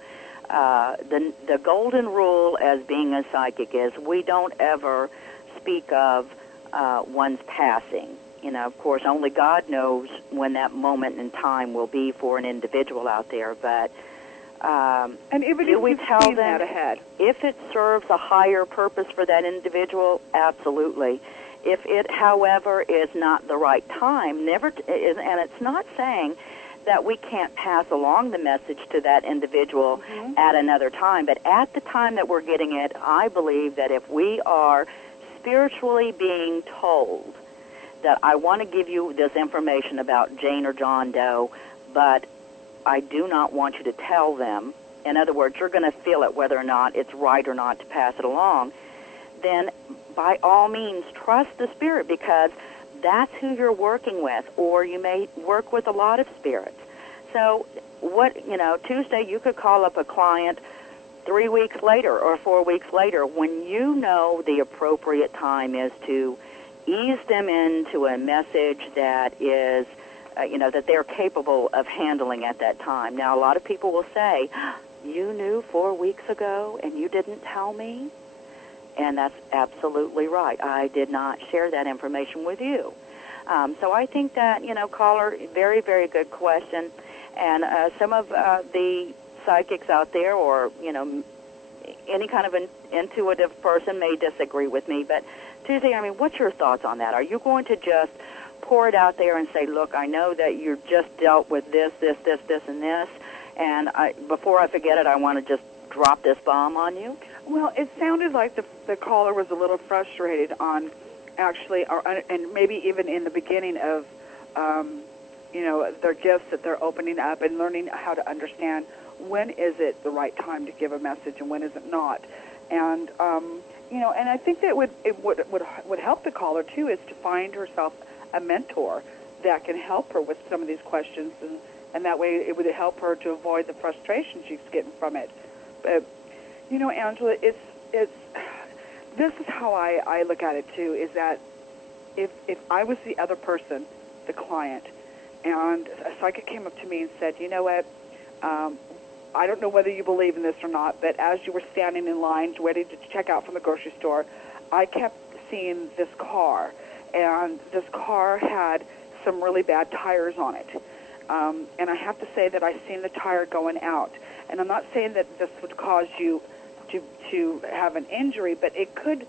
the golden rule as being a psychic is we don't ever speak of one's passing. Of course, only God knows when that moment in time will be for an individual out there, but and even do we tell them that ahead? If it serves a higher purpose for that individual? Absolutely. if it, however, is not the right time, and it's not saying that we can't pass along the message to that individual at another time, but at the time that we're getting it, I believe that if we are spiritually being told that I want to give you this information about Jane or John Doe, but I do not want you to tell them, in other words, you're going to feel it whether or not it's right or not to pass it along, then by all means trust the spirit, because that's who you're working with, or you may work with a lot of spirits. So Tuesday you could call up a client 3 weeks later or 4 weeks later when you know the appropriate time is to ease them into a message that is, that they're capable of handling at that time. Now, a lot of people will say, you knew 4 weeks ago and you didn't tell me? And that's absolutely right. I did not share that information with you. So I think that, caller, very, very good question. And some of the psychics out there or, any kind of an intuitive person may disagree with me. But, Tuesday, what's your thoughts on that? Are you going to just pour it out there and say, look, I know that you just dealt with this, and this, and before I forget it, I want to just drop this bomb on you? Well, it sounded like the caller was a little frustrated on actually, and maybe even in the beginning of, their gifts that they're opening up and learning how to understand when is it the right time to give a message and when is it not. And, and I think that would help the caller, too, is to find herself a mentor that can help her with some of these questions, and that way it would help her to avoid the frustration she's getting from it. But, Angela, it's this is how I look at it, too, is that if I was the other person, the client, and a psychic came up to me and said, you know what, I don't know whether you believe in this or not, but as you were standing in line ready to check out from the grocery store, I kept seeing this car, and this car had some really bad tires on it. And I have to say that I've seen the tire going out. And I'm not saying that this would cause you to have an injury, but it could,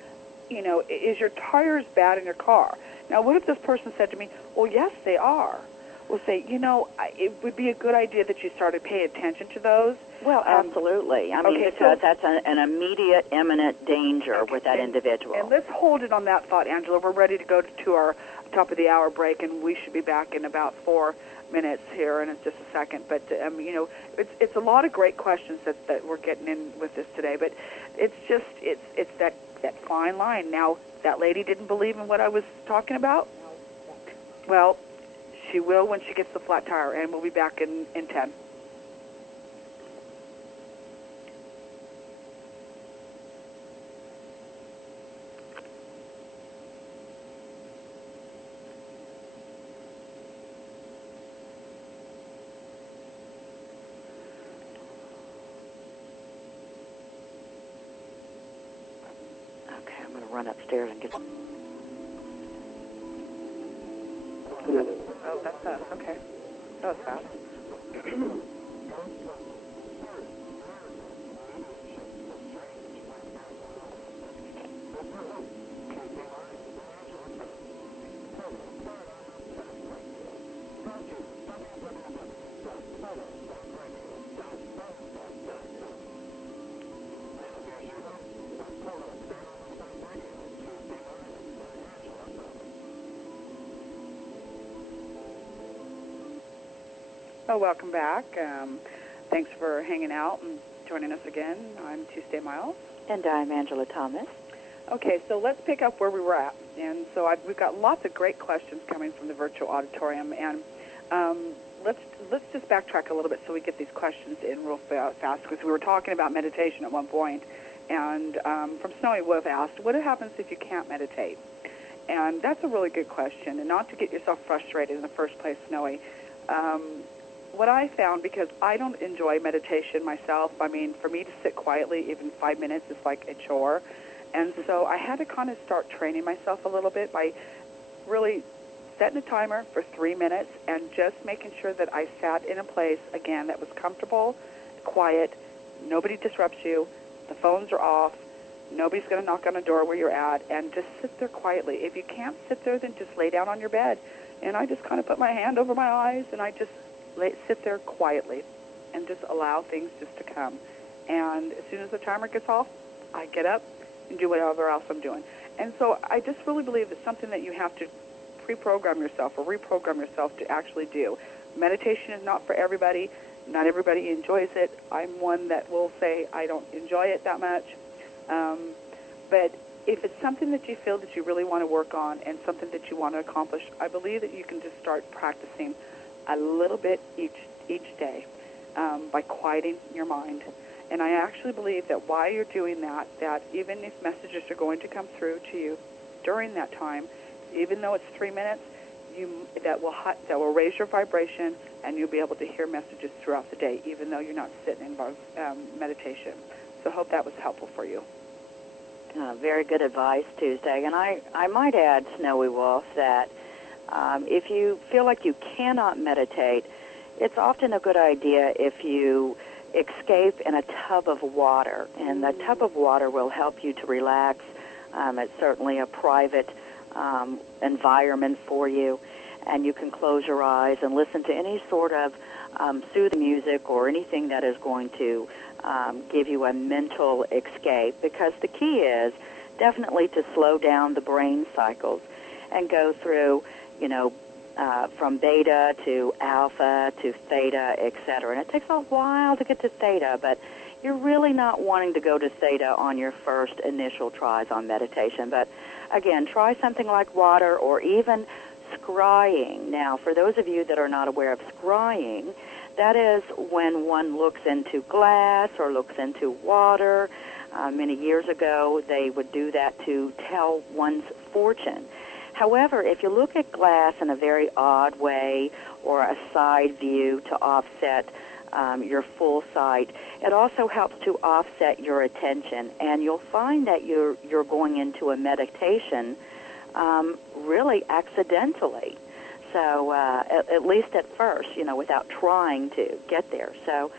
is your tires bad in your car? Now, what if this person said to me, well, yes, they are? We'll say, it would be a good idea that you started paying attention to those. Well, absolutely. Because that's an immediate, imminent danger with that individual. And let's hold it on that thought, Angela. We're ready to go to our top of the hour break, and we should be back in about 4 minutes here in just a second. But, it's a lot of great questions that we're getting in with this today. But it's just, it's that fine line. Now, that lady didn't believe in what I was talking about? Well, she will when she gets the flat tire, and we'll be back in 10. Okay, I'm going to run upstairs and get... Oh, that's us. Okay. That was fast. Oh, welcome back. Thanks for hanging out and joining us again. I'm Tuesday Miles. And I'm Angela Thomas. Okay, so let's pick up where we were at. And so we've got lots of great questions coming from the virtual auditorium. And let's just backtrack a little bit so we get these questions in real fast, because we were talking about meditation at one point. And from Snowy Wolf asked, what happens if you can't meditate? And that's a really good question. And not to get yourself frustrated in the first place, Snowy. What I found, because I don't enjoy meditation myself, for me to sit quietly, even 5 minutes, is like a chore. And so I had to kind of start training myself a little bit by really setting a timer for 3 minutes and just making sure that I sat in a place, again, that was comfortable, quiet, nobody disrupts you, the phones are off, Nobody's going to knock on the door where you're at, and just sit there quietly. If you can't sit there, then just lay down on your bed. And I just kind of put my hand over my eyes, and I just sit there quietly and just allow things just to come. And as soon as the timer gets off, I get up and do whatever else I'm doing. And so I just really believe it's something that you have to pre-program yourself or reprogram yourself to actually do. Meditation is not for everybody. Not everybody enjoys it. I'm one that will say I don't enjoy it that much. But if it's something that you feel that you really want to work on and something that you want to accomplish, I believe that you can just start practicing a little bit each day by quieting your mind. And I actually believe that while you're doing that, that even if messages are going to come through to you during that time, even though it's 3 minutes, that will raise your vibration, and you'll be able to hear messages throughout the day, even though you're not sitting in meditation. So I hope that was helpful for you. Very good advice, Tuesday. And I might add, Snowy Wolf, that if you feel like you cannot meditate, it's often a good idea if you escape in a tub of water. And the tub of water will help you to relax. It's certainly a private environment for you. And you can close your eyes and listen to any sort of soothing music or anything that is going to give you a mental escape, because the key is definitely to slow down the brain cycles and go through, from beta to alpha to theta, etc. And it takes a while to get to theta, but you're really not wanting to go to theta on your first initial tries on meditation. But again, try something like water or even scrying. Now, for those of you that are not aware of scrying, that is when one looks into glass or looks into water. Many years ago, they would do that to tell one's fortune. However, if you look at glass in a very odd way or a side view to offset your full sight, it also helps to offset your attention, and you'll find that you're going into a meditation really accidentally. So at least at first, without trying to get there. So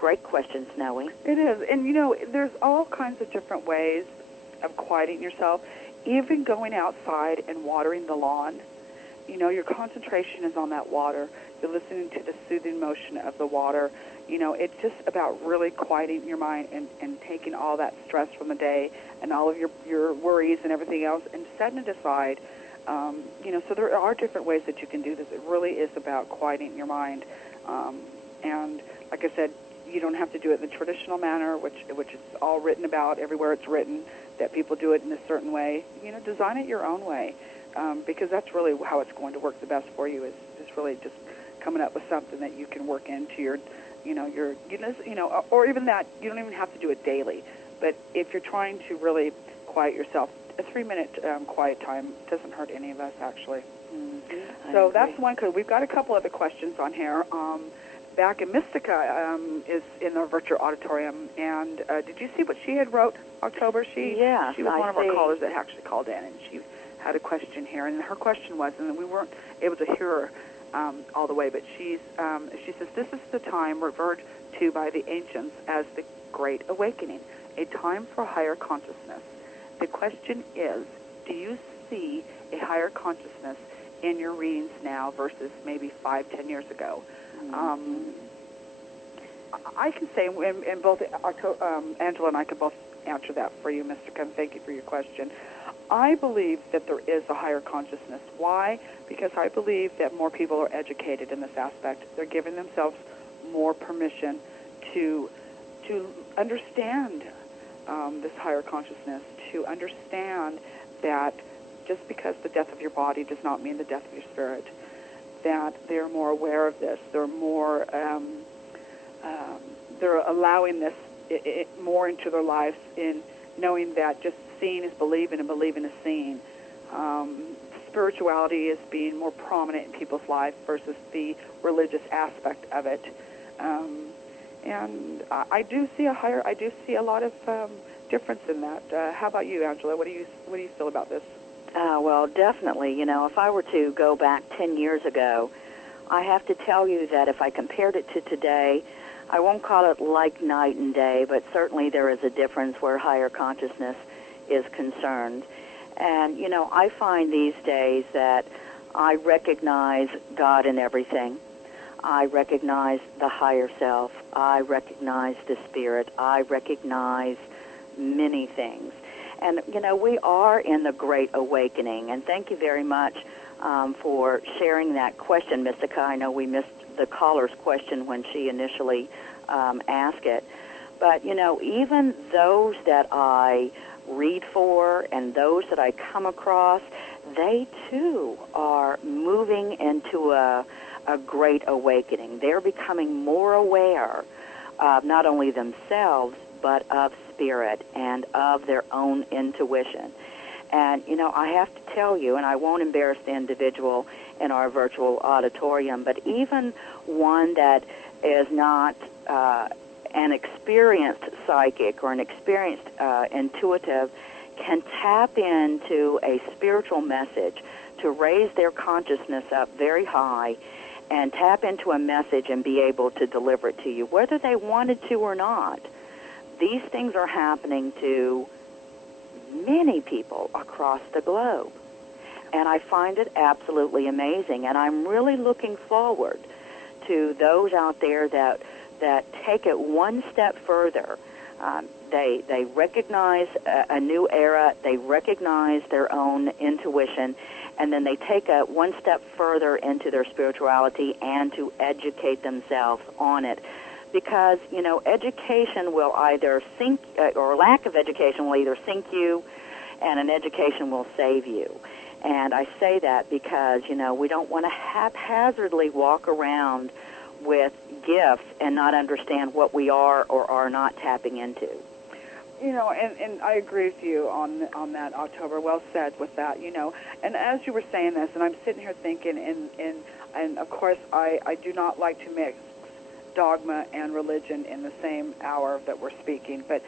great question, Snowy. It is. And, there's all kinds of different ways of quieting yourself. Even going outside and watering the lawn, your concentration is on that water. You're listening to the soothing motion of the water. It's just about really quieting your mind and taking all that stress from the day and all of your worries and everything else and setting it aside. So there are different ways that you can do this. It really is about quieting your mind. And like I said, you don't have to do it in the traditional manner, which is all written about everywhere it's written, that people do it in a certain way. Design it your own way, because that's really how it's going to work the best for you, is really just coming up with something that you can work into your or even that, you don't even have to do it daily. But if you're trying to really quiet yourself, a 3-minute quiet time doesn't hurt any of us, actually. Mm-hmm. So that's one. Because we've got a couple other questions on here. Back in Mystica is in the virtual auditorium, and did you see what she had wrote, October? She was one of our callers that actually called in, and she had a question here, and her question was, and we weren't able to hear her all the way, but she says, this is the time referred to by the ancients as the Great Awakening, a time for higher consciousness. The question is, do you see a higher consciousness in your readings now versus maybe 5-10 years ago? I can say, and both Angela and I can both answer that for you, Mr. Kemp. Thank you for your question. I believe that there is a higher consciousness. Why? Because I believe that more people are educated in this aspect. They're giving themselves more permission to understand this higher consciousness, to understand that just because the death of your body does not mean the death of your spirit, that they're more aware of this. They're more, they're allowing this more into their lives, in knowing that just seeing is believing and believing is seeing. Spirituality is being more prominent in people's lives versus the religious aspect of it. And I do see a lot of difference in that. How about you, Angela? What do you feel about this? Well, definitely. If I were to go back 10 years ago, I have to tell you that if I compared it to today, I won't call it like night and day, but certainly there is a difference where higher consciousness is concerned. And, you know, I find these days that I recognize God in everything. I recognize the higher self. I recognize the spirit. I recognize many things. And, you know, we are in the Great Awakening. And thank you very much for sharing that question, Mystica. I know we missed the caller's question when she initially asked it. But, you know, even those that I read for and those that I come across, they too are moving into a great awakening. They're becoming more aware of not only themselves, but of spirit and of their own intuition. And, you know, I have to tell you, and I won't embarrass the individual in our virtual auditorium, but even one that is not an experienced psychic or an experienced intuitive can tap into a spiritual message to raise their consciousness up very high and tap into a message and be able to deliver it to you, whether they wanted to or not. These things are happening to many people across the globe. And I find it absolutely amazing. And I'm really looking forward to those out there that take it one step further. They recognize a new era. They recognize their own intuition. And then they take it one step further into their spirituality and to educate themselves on it. Because, you know, education will either sink, or lack of education will either sink you, and an education will save you. And I say that because, you know, we don't want to haphazardly walk around with gifts and not understand what we are or are not tapping into. You know, and I agree with you on that, October. Well said with that, you know. And as you were saying this, and I'm sitting here thinking, and of course I do not like to mix dogma and religion in the same hour that we're speaking. But,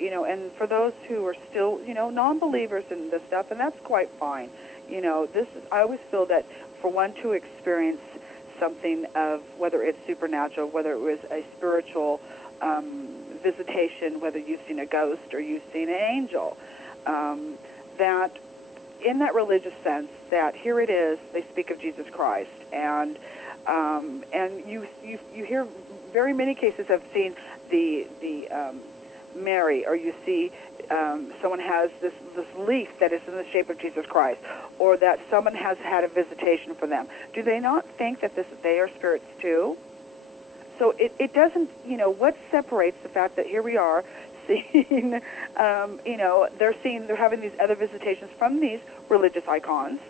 you know, and for those who are still, you know, non-believers in this stuff, and that's quite fine. You know, I always feel that for one to experience something of, whether it's supernatural, whether it was a spiritual visitation, whether you've seen a ghost or you've seen an angel, that in that religious sense, that here it is, they speak of Jesus Christ, and you hear very many cases of seeing the Mary, or you see someone has this leaf that is in the shape of Jesus Christ, or that someone has had a visitation from them. Do they not think that they are spirits too? So it doesn't, you know, what separates the fact that here we are seeing, you know, they're having these other visitations from these religious icons,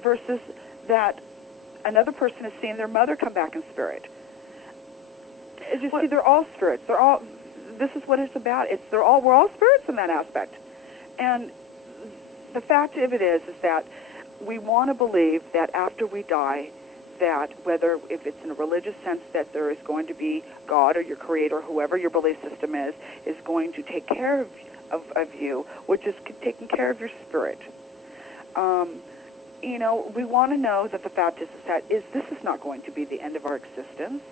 versus that another person is seeing their mother come back in spirit. As you see, they're all spirits. This is what it's about. We're all spirits in that aspect. And the fact of it is that we want to believe that after we die, that whether if it's in a religious sense that there is going to be God or your creator, whoever your belief system is going to take care of you, which is taking care of your spirit. You know, we want to know that the fact is that this is not going to be the end of our existence.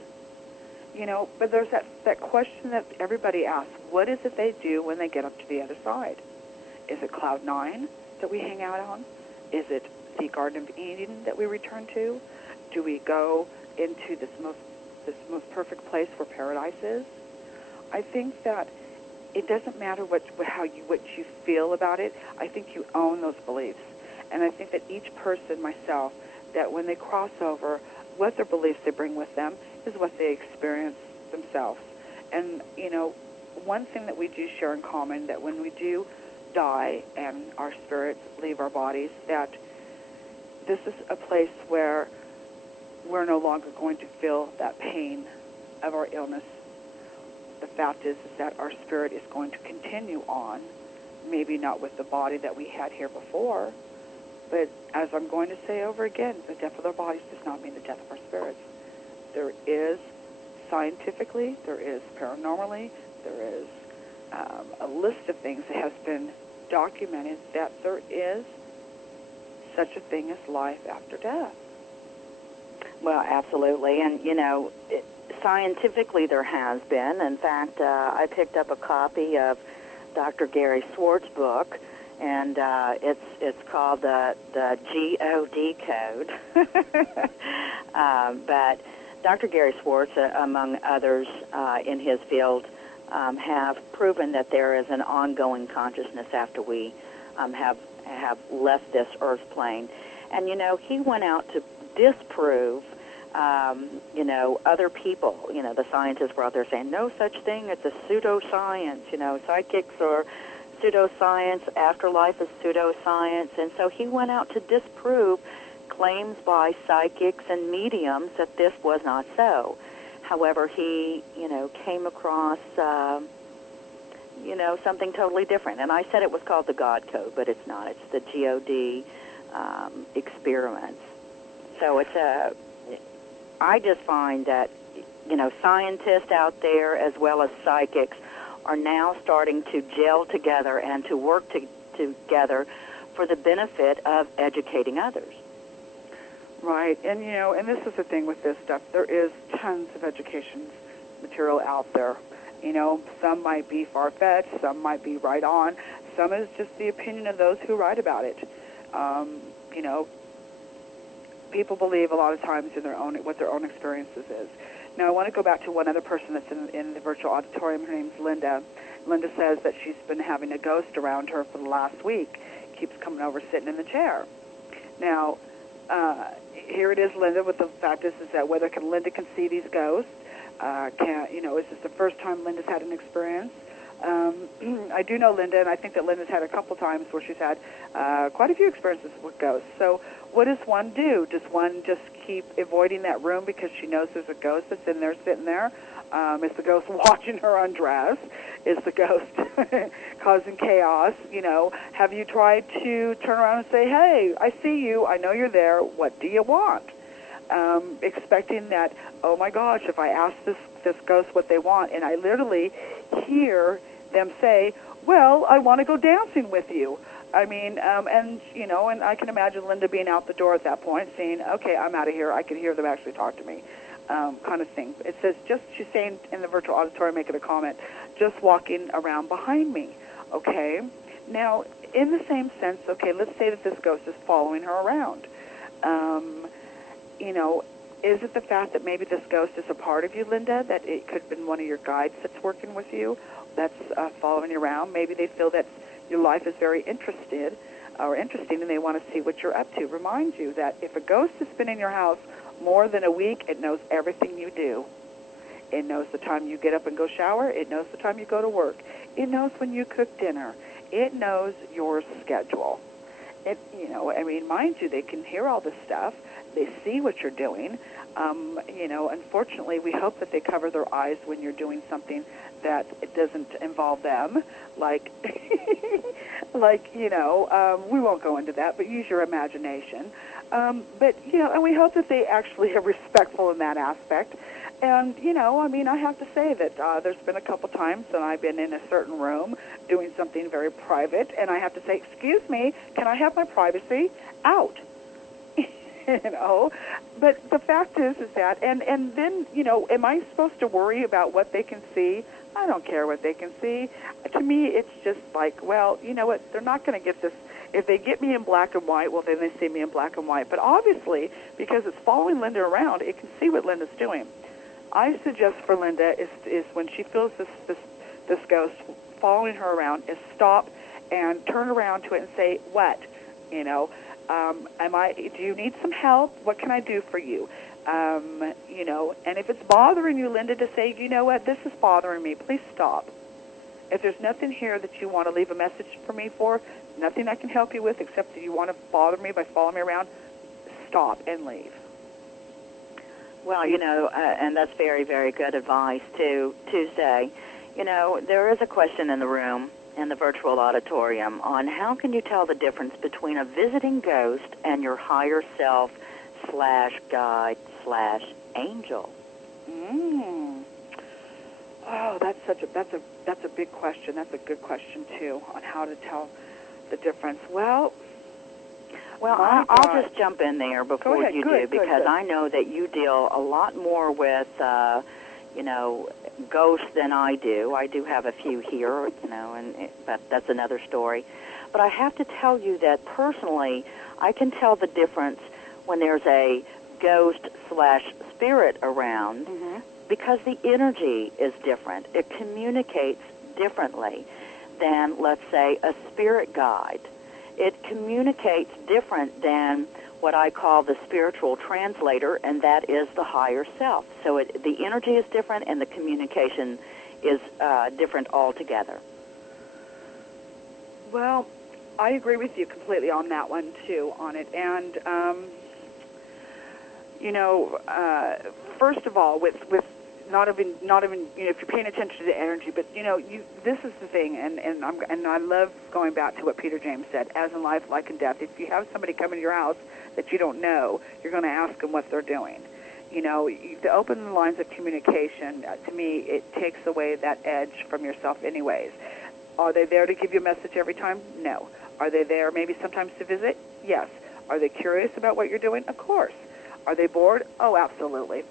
You know, but there's that question that everybody asks, what is it they do when they get up to the other side? Is it Cloud 9 that we hang out on? Is it the Garden of Eden that we return to? Do we go into this most perfect place where paradise is? I think that it doesn't matter what you feel about it. I think you own those beliefs. And I think that each person, myself, that when they cross over, what their beliefs they bring with them is what they experience themselves. And, you know, one thing that we do share in common, that when we do die and our spirits leave our bodies, that this is a place where we're no longer going to feel that pain of our illness. The fact is that our spirit is going to continue on, maybe not with the body that we had here before, but as I'm going to say over again, the death of our bodies does not mean the death of our spirits. There is scientifically, there is paranormally, there is a list of things that has been documented that there is such a thing as life after death. Well, absolutely. And, you know, scientifically there has been. In fact, I picked up a copy of Dr. Gary Swartz's book, and it's called the GOD code. But Dr. Gary Swartz, among others in his field, have proven that there is an ongoing consciousness after we have left this earth plane. And, he went out to disprove, other people. The scientists were out there saying, no such thing, it's a pseudoscience. Psychics are pseudoscience, afterlife is pseudoscience. And so he went out to disprove claims by psychics and mediums that this was not so. However, he, came across, something totally different. And I said it was called the God Code, but it's not. It's the GOD experiments. So I just find that, scientists out there as well as psychics are now starting to gel together and to work together for the benefit of educating others. Right, and and this is the thing with this stuff. There is tons of education material out there. Some might be far-fetched, some might be right on, some is just the opinion of those who write about it. People believe a lot of times in what their own experiences is. Now, I want to go back to one other person that's in the virtual auditorium. Her name's Linda. Linda says that she's been having a ghost around her for the last week. Keeps coming over, sitting in the chair. Now, here it is, Linda, with the fact is that whether Linda can see these ghosts, is this the first time Linda's had an experience? I do know Linda, and I think that Linda's had a couple times where she's had quite a few experiences with ghosts. So what does one do? Does one just keep avoiding that room because she knows there's a ghost that's in there, sitting there? Is the ghost watching her undress? Is the ghost causing chaos? Have you tried to turn around and say, hey, I see you, I know you're there, what do you want? Expecting that, oh my gosh, if I ask this ghost what they want, and I literally hear them say, well, I want to go dancing with you. I mean, and I can imagine Linda being out the door at that point saying, okay, I'm out of here. I can hear them actually talk to me, kind of thing. It says, she's saying in the virtual auditorium, making a comment, just walking around behind me, okay? Now, in the same sense, okay, let's say that this ghost is following her around. Is it the fact that maybe this ghost is a part of you, Linda, that it could have been one of your guides that's working with you, that's following you around? Maybe they feel that your life is very interesting, and they want to see what you're up to. Remind you that if a ghost has been in your house more than a week, it knows everything you do. It knows the time you get up and go shower. It knows the time you go to work. It knows when you cook dinner. It knows your schedule. Mind you, they can hear all this stuff. They see what you're doing. Unfortunately, we hope that they cover their eyes when you're doing something that it doesn't involve them, like, we won't go into that, but use your imagination. And we hope that they actually are respectful in that aspect. And, I have to say that there's been a couple times that I've been in a certain room doing something very private, and I have to say, excuse me, can I have my privacy out? But the fact is that, and then, am I supposed to worry about what they can see? I don't care what they can see. To me, it's just like, well, you know what, they're not going to get this. If they get me in black and white, well, then they see me in black and white. But obviously, because it's following Linda around, it can see what Linda's doing. I suggest for Linda is when she feels this ghost following her around, is stop and turn around to it and say, what? Do you need some help? What can I do for you? And if it's bothering you, Linda, to say, you know what, this is bothering me, please stop. If there's nothing here that you want to leave a message for me for, nothing I can help you with except that you want to bother me by following me around, stop and leave. Well, and that's very, very good advice to say. There is a question in the room, in the virtual auditorium, on how can you tell the difference between a visiting ghost and your higher self /guide /angel? Oh, that's a big question. That's a good question too, on how to tell the difference. Well, Well, I'll just jump in there before you do, because good. I know that you deal a lot more with, ghosts than I do. I do have a few here, but that's another story. But I have to tell you that personally, I can tell the difference when there's a ghost/spirit around, because the energy is different. It communicates differently than, let's say, a spirit guide. It communicates different than what I call the spiritual translator, and that is the higher self. So the energy is different, and the communication is different altogether. Well, I agree with you completely on that one too, on it. And first of all, with not even if you're paying attention to the energy, but this is the thing, and I love going back to what Peter James said, as in life, like in death. If you have somebody come into your house that you don't know, you're going to ask them what they're doing. To open the lines of communication, to me, it takes away that edge from yourself anyways. Are they there to give you a message every time? No. Are they there maybe sometimes to visit? Yes. Are they curious about what you're doing? Of course. Are they bored? Oh, absolutely.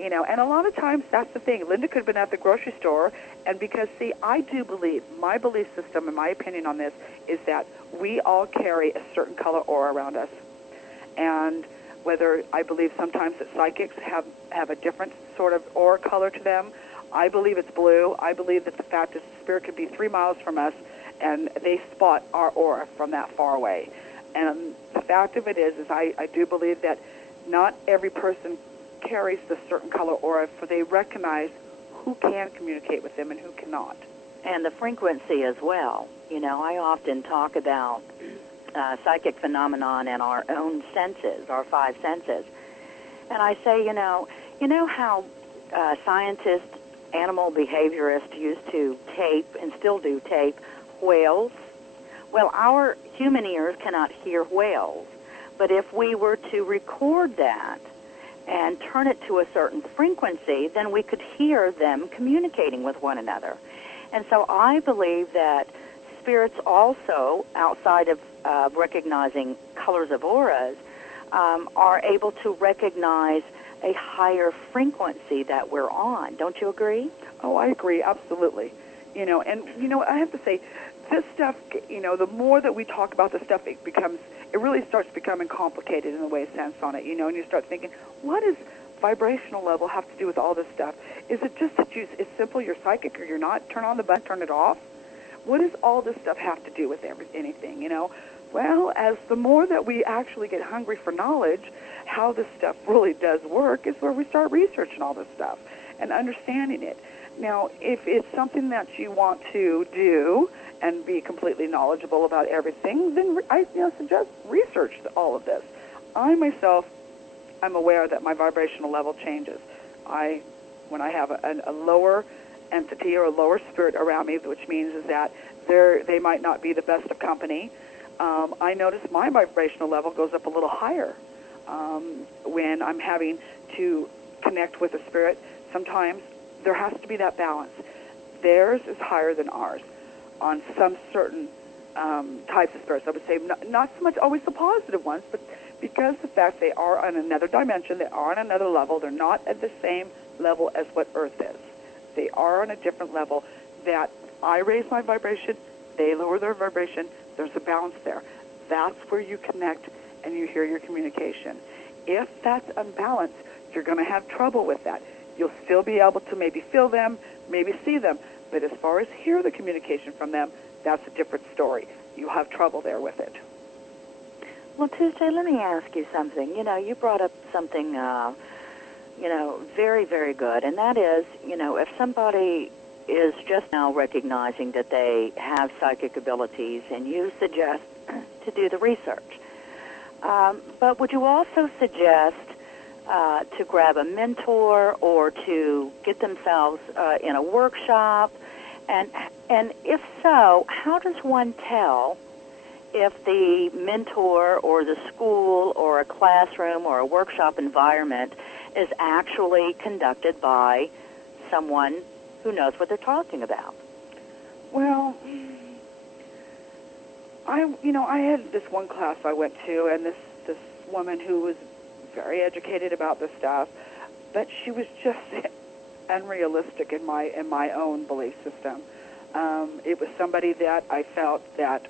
And a lot of times that's the thing. Linda could have been at the grocery store, and because, see, I do believe, my belief system and my opinion on this is that we all carry a certain color aura around us. And whether I believe sometimes that psychics have a different sort of aura color to them, I believe it's blue. I believe that the fact is the spirit could be 3 miles from us, and they spot our aura from that far away. And the fact of it is I do believe that not every person carries the certain color aura, for they recognize who can communicate with them and who cannot. And the frequency as well. I often talk about psychic phenomenon and our own senses, our 5 senses. And I say, you know how scientists, animal behaviorists used to tape, and still do tape, whales? Well, our human ears cannot hear whales. But if we were to record that and turn it to a certain frequency, then we could hear them communicating with one another. And so I believe that spirits also, outside of recognizing colors of auras, are able to recognize a higher frequency that we're on. Don't you agree? Oh, I agree, absolutely. I have to say, this stuff, the more that we talk about this stuff, it really starts becoming complicated in a way, sense on it, and you start thinking, what does vibrational level have to do with all this stuff? Is it just that it's simple, you're psychic or you're not? Turn on the button, turn it off? What does all this stuff have to do with anything, Well, as the more that we actually get hungry for knowledge, how this stuff really does work is where we start researching all this stuff and understanding it. Now, if it's something that you want to do and be completely knowledgeable about everything, then I suggest research all of this. I myself, I'm aware that my vibrational level changes. When I have a lower entity or a lower spirit around me, which means is that they might not be the best of company, I notice my vibrational level goes up a little higher. When I'm having to connect with a spirit, sometimes there has to be that balance. Theirs is higher than ours on some certain types of spirits. I would say not so much always the positive ones, but because the fact they are on another dimension, they are on another level, they're not at the same level as what Earth is. They are on a different level that I raise my vibration, they lower their vibration, there's a balance there. That's where you connect and you hear your communication. If that's unbalanced, you're going to have trouble with that. You'll still be able to maybe feel them, maybe see them, but as far as hear the communication from them, that's a different story. You'll have trouble there with it. Well, Tuesday, let me ask you something. You brought up something, very, very good, and that is, if somebody is just now recognizing that they have psychic abilities, and you suggest to do the research. But would you also suggest to grab a mentor or to get themselves in a workshop? And if so, how does one tell if the mentor or the school or a classroom or a workshop environment is actually conducted by someone who knows what they're talking about? Well, I had this one class I went to, and this woman who was very educated about this stuff, but she was just unrealistic in my own belief system. It was somebody that I felt that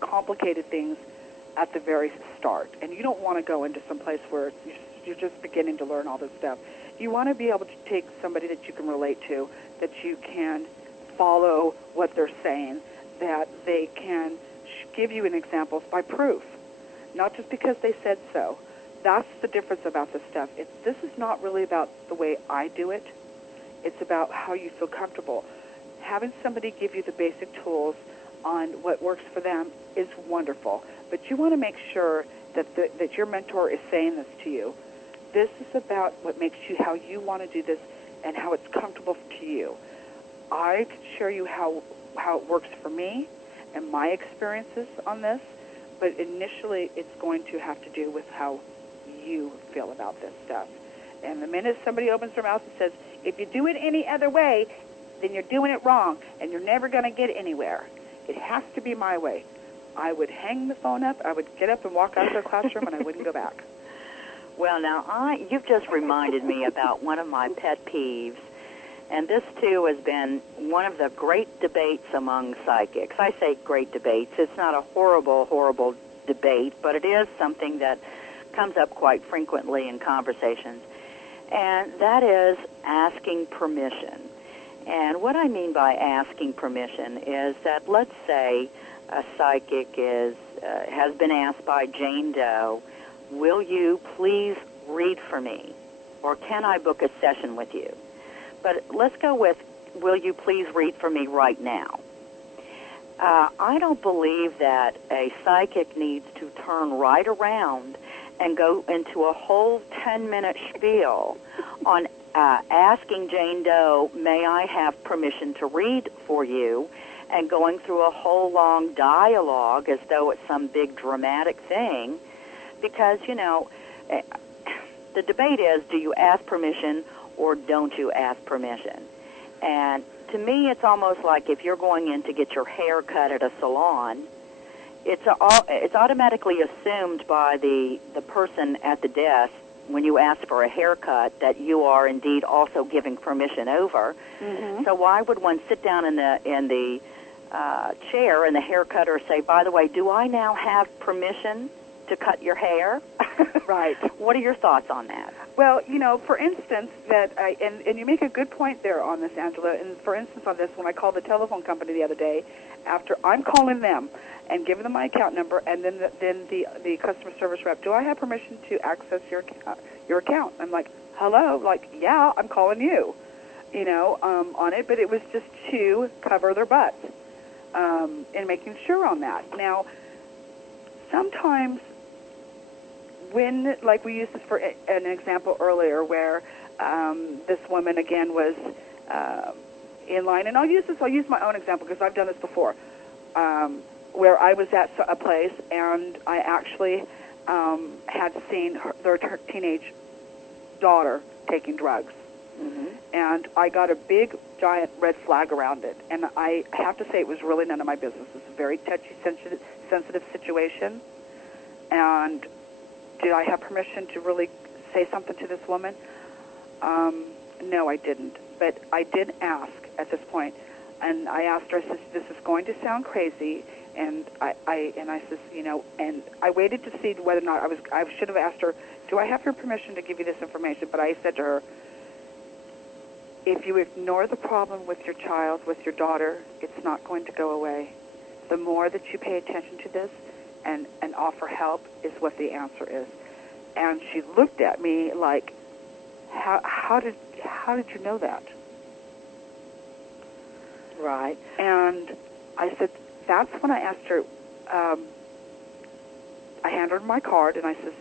complicated things at the very start, and you don't want to go into some place where you're just beginning to learn all this stuff. You want to be able to take somebody that you can relate to, that you can follow what they're saying, that they can give you an examples by proof, not just because they said so. That's the difference about this stuff. This is not really about the way I do it. It's about how you feel comfortable. Having somebody give you the basic tools on what works for them is wonderful, but you want to make sure that your mentor is saying this to you. This is about what makes you, how you want to do this, and how it's comfortable to you. I can share you how it works for me and my experiences on this, but initially it's going to have to do with how you feel about this stuff. And the minute somebody opens their mouth and says, if you do it any other way, then you're doing it wrong, and you're never going to get anywhere. It has to be my way. I would hang the phone up, I would get up and walk out of the classroom, and I wouldn't go back. Well, now, you've just reminded me about one of my pet peeves, and this, too, has been one of the great debates among psychics. I say great debates. It's not a horrible, horrible debate, but it is something that comes up quite frequently in conversations, and that is asking permission. And what I mean by asking permission is that, let's say a psychic has been asked by Jane Doe, will you please read for me, or can I book a session with you? But let's go with, will you please read for me right now? I don't believe that a psychic needs to turn right around and go into a whole 10-minute spiel on asking Jane Doe, may I have permission to read for you, and going through a whole long dialogue as though it's some big dramatic thing, because, the debate is, do you ask permission or don't you ask permission? And to me, it's almost like if you're going in to get your hair cut at a salon, it's automatically assumed by the person at the desk when you ask for a haircut that you are indeed also giving permission over. Mm-hmm. So why would one sit down in the chair and the haircutter say, by the way, do I now have permission to cut your hair? Right. What are your thoughts on that? Well, for instance, and you make a good point there on this, Angela. And for instance, on this, when I called the telephone company the other day, after I'm calling them and giving them my account number, and then the customer service rep, do I have permission to access your account? I'm like, hello, like, yeah, I'm calling you, on it. But it was just to cover their butts and making sure on that. Now, sometimes when, like we used this for an example earlier where this woman, again, was in line, and I'll use my own example because I've done this before, where I was at a place and I actually had seen their teenage daughter taking drugs. Mm-hmm. And I got a big, giant red flag around it. And I have to say it was really none of my business. It's a very touchy, sensitive situation. And did I have permission to really say something to this woman? No, I didn't. But I did ask at this point. And I asked her, I said, this is going to sound crazy. And I said, and I waited to see whether or not I should have asked her, do I have your permission to give you this information? But I said to her, if you ignore the problem with your child, with your daughter, it's not going to go away. The more that you pay attention to this and offer help is what the answer is. And she looked at me like, how did you know that? Right. And I said, that's when I asked her, I handed her my card, and I said,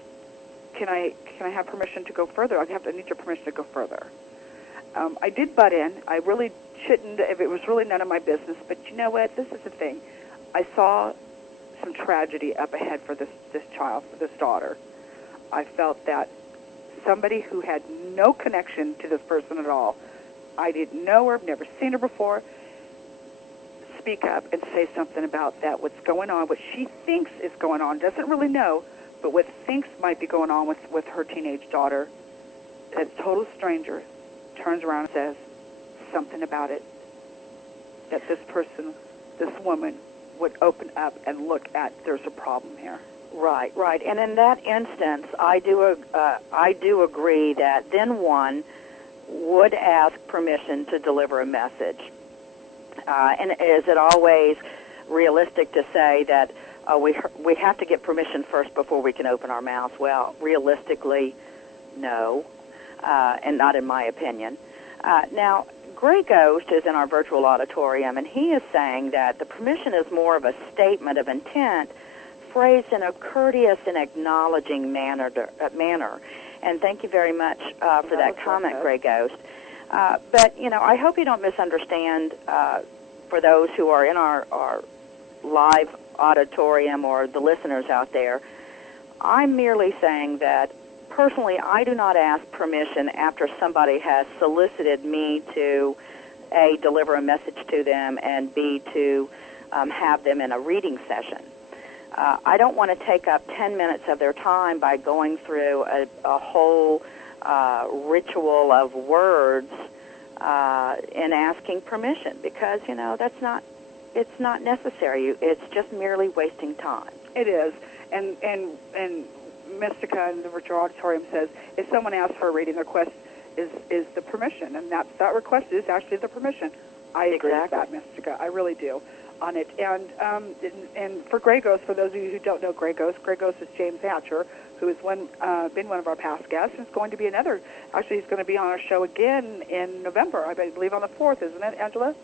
can I have permission to go further? I need your permission to go further. I did butt in. I really shouldn't, if it was really none of my business. But you know what? This is the thing. I saw some tragedy up ahead for this child, for this daughter. I felt that somebody who had no connection to this person at all, I didn't know her, never seen her before, speak up and say something about that, what's going on, what she thinks is going on, doesn't really know, but what thinks might be going on with her teenage daughter, a total stranger turns around and says something about it, that this person, this woman, would open up and look at, there's a problem here. Right, right. And in that instance, I do agree that then one would ask permission to deliver a message. And is it always realistic to say that we have to get permission first before we can open our mouths? Well, realistically, no, and not in my opinion. Now, Gray Ghost is in our virtual auditorium, and he is saying that the permission is more of a statement of intent phrased in a courteous and acknowledging manner. And thank you very much for that comment, Gray Ghost. But, I hope you don't misunderstand for those who are in our live auditorium or the listeners out there. I'm merely saying that, personally, I do not ask permission after somebody has solicited me to, A, deliver a message to them, and B, to have them in a reading session. I don't want to take up 10 minutes of their time by going through a whole ritual of words in asking permission, because, it's not necessary. It's just merely wasting time. It is. And Mystica in the virtual auditorium says, if someone asks for a reading, the request is the permission, and that request is actually the permission. I agree with that, Mystica. I really do on it. And for Gray Ghost, for those of you who don't know Gray Ghost is James Hatcher, who has been one of our past guests, and is going to be another. Actually, he's going to be on our show again in November, I believe on the 4th, isn't it, Angela?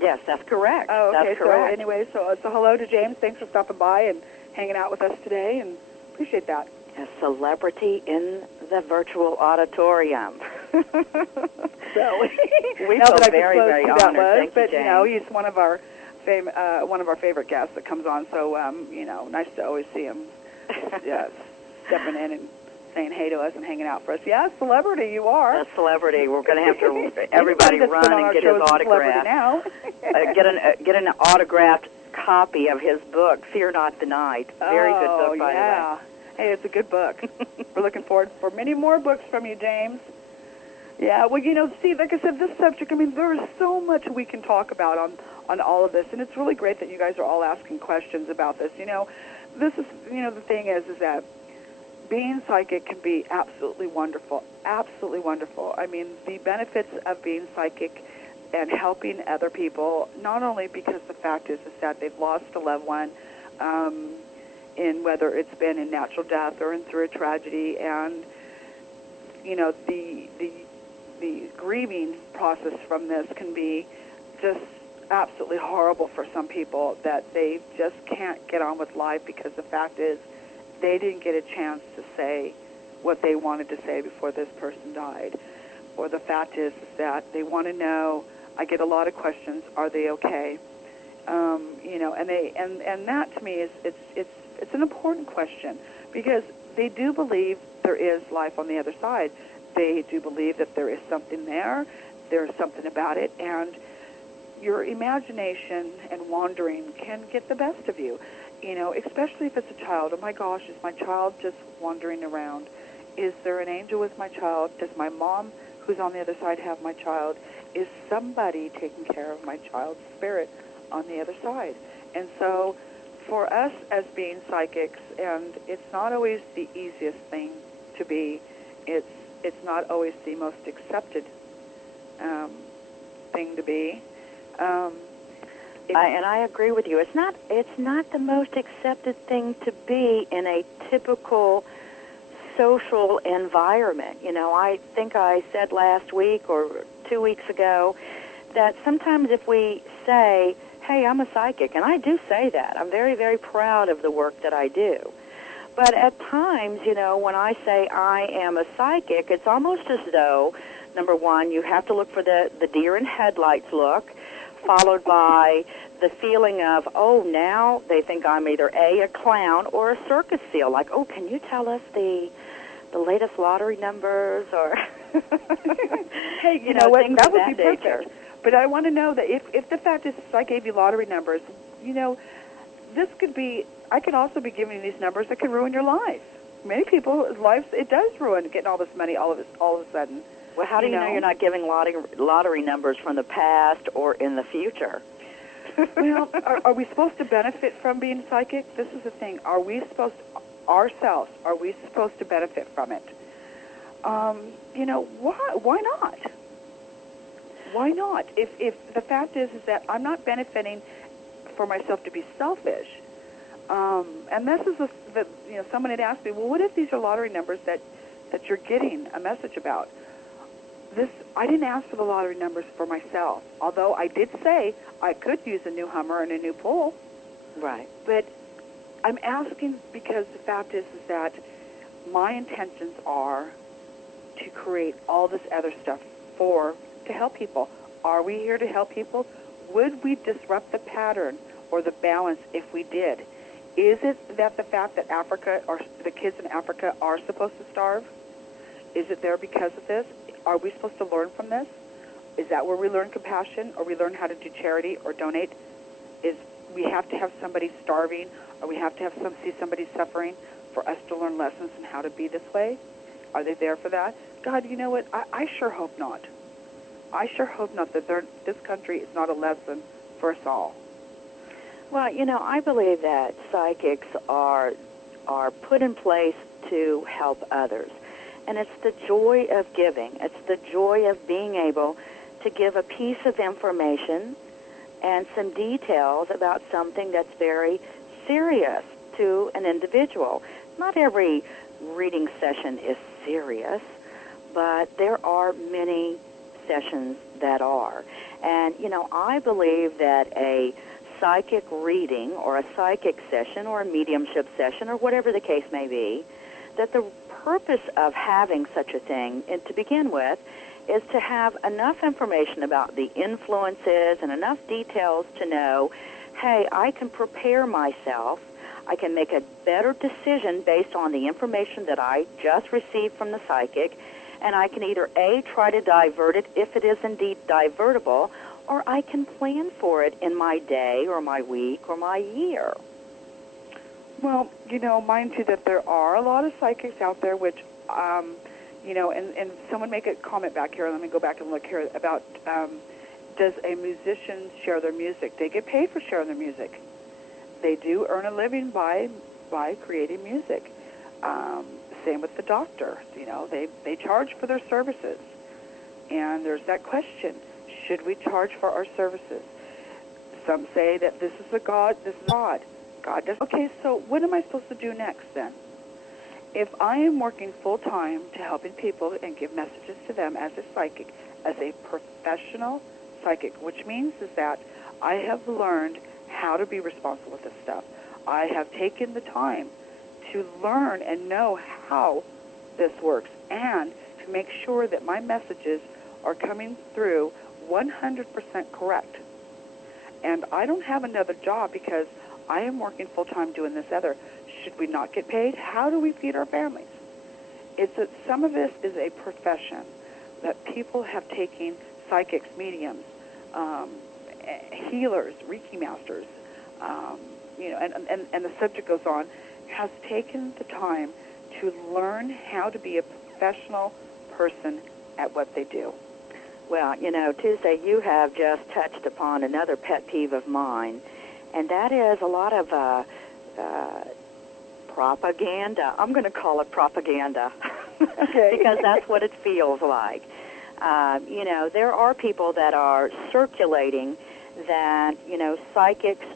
Yes, that's correct. Oh, okay. That's correct. So anyway, so hello to James. Thanks for stopping by and hanging out with us today, and appreciate that. A celebrity in the virtual auditorium. So we feel very, very honored. Thank but you, James. He's one of our favorite guests that comes on. So nice to always see him. Stepping in and saying hey to us and hanging out for us. Yeah, celebrity, you are. A celebrity. We're going to have to everybody run and get his autograph. Now. Get an autographed copy of his book, Fear Not the Night. Very good book, by the way. Hey, it's a good book. We're looking forward for many more books from you, James. Yeah, well, see, like I said, this subject, there is so much we can talk about on all of this, and it's really great that you guys are all asking questions about this. This is, the thing is that being psychic can be absolutely wonderful, absolutely wonderful. The benefits of being psychic and helping other people, not only because the fact is that they've lost a loved one, in whether it's been in natural death or through a tragedy, and the grieving process from this can be just absolutely horrible for some people, that they just can't get on with life because the fact is they didn't get a chance to say what they wanted to say before this person died. Or the fact is that they want to know. I get a lot of questions. Are they okay? And that to me is it's an important question, because they do believe there is life on the other side. They do believe that there is something there. There's something about it, and your imagination and wandering can get the best of you. Especially if it's a child. Oh my gosh, is my child just wandering around? Is there an angel with my child? Does my mom, who's on the other side, have my child? Is somebody taking care of my child's spirit on the other side? And so for us as being psychics, and it's not always the easiest thing to be, it's not always the most accepted thing to be. And I agree with you. It's not the most accepted thing to be in a typical social environment. I think I said last week or 2 weeks ago that sometimes if we say, hey, I'm a psychic, and I do say that. I'm very, very proud of the work that I do. But at times, when I say I am a psychic, it's almost as though, number one, you have to look for the deer in headlights look, followed by the feeling of, oh, now they think I'm either a clown or a circus seal. Like, oh, can you tell us the latest lottery numbers? Or hey, you know what? That would be perfect. But I want to know that if the fact is I gave you lottery numbers, this could be, I could also be giving you these numbers that could ruin your life. Many people's lives, it does ruin getting all this money all of a sudden. Well, how do you know you're not giving lottery numbers from the past or in the future? Well, are we supposed to benefit from being psychic? This is the thing. Are we supposed to benefit from it? Why not? Why not? If the fact is that I'm not benefiting for myself to be selfish, and this is someone had asked me, well, what if these are lottery numbers that you're getting a message about? I didn't ask for the lottery numbers for myself, although I did say I could use a new Hummer and a new pool. Right. But I'm asking because the fact is that my intentions are to create all this other stuff to help people. Are we here to help people? Would we disrupt the pattern or the balance if we did? Is it that the fact that Africa or the kids in Africa are supposed to starve? Is it there because of this? Are we supposed to learn from this? Is that where we learn compassion, or we learn how to do charity or donate? Is we have to have somebody starving, or we have to see somebody suffering for us to learn lessons on how to be this way? Are they there for that? God, you know what? I sure hope not. I sure hope not that this country is not a lesson for us all. Well, I believe that psychics are put in place to help others. And it's the joy of giving. It's the joy of being able to give a piece of information and some details about something that's very serious to an individual. Not every reading session is serious, but there are many sessions that are. And, I believe that a psychic reading or a psychic session or a mediumship session or whatever the case may be, that the purpose of having such a thing, and to begin with, is to have enough information about the influences and enough details to know, hey, I can prepare myself, I can make a better decision based on the information that I just received from the psychic, and I can either A, try to divert it if it is indeed divertible, or I can plan for it in my day or my week or my year. Well, mind you that there are a lot of psychics out there which, and someone make a comment back here. Let me go back and look here about does a musician share their music? They get paid for sharing their music. They do earn a living by creating music. Same with the doctor. They charge for their services. And there's that question, should we charge for our services? Some say that this is God. God does. Okay, so what am I supposed to do next then? If I am working full-time to helping people and give messages to them as a psychic, as a professional psychic, which means is that I have learned how to be responsible with this stuff. I have taken the time to learn and know how this works and to make sure that my messages are coming through 100% correct. And I don't have another job because I am working full-time doing this other. Should we not get paid? How do we feed our families? It's that some of this is a profession that people have taken, psychics, mediums, healers, Reiki masters, and the subject goes on, has taken the time to learn how to be a professional person at what they do. Well, Tuesday, you have just touched upon another pet peeve of mine, and that is a lot of propaganda. I'm going to call it propaganda okay. because that's what it feels like. There are people that are circulating that, psychics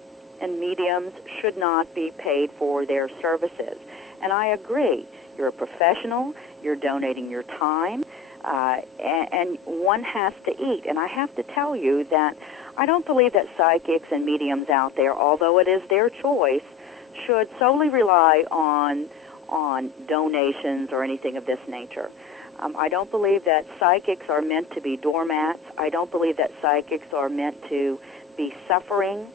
and mediums should not be paid for their services. And I agree. You're a professional. You're donating your time. And one has to eat. And I have to tell you that I don't believe that psychics and mediums out there, although it is their choice, should solely rely on donations or anything of this nature. I don't believe that psychics are meant to be doormats. I don't believe that psychics are meant to be suffering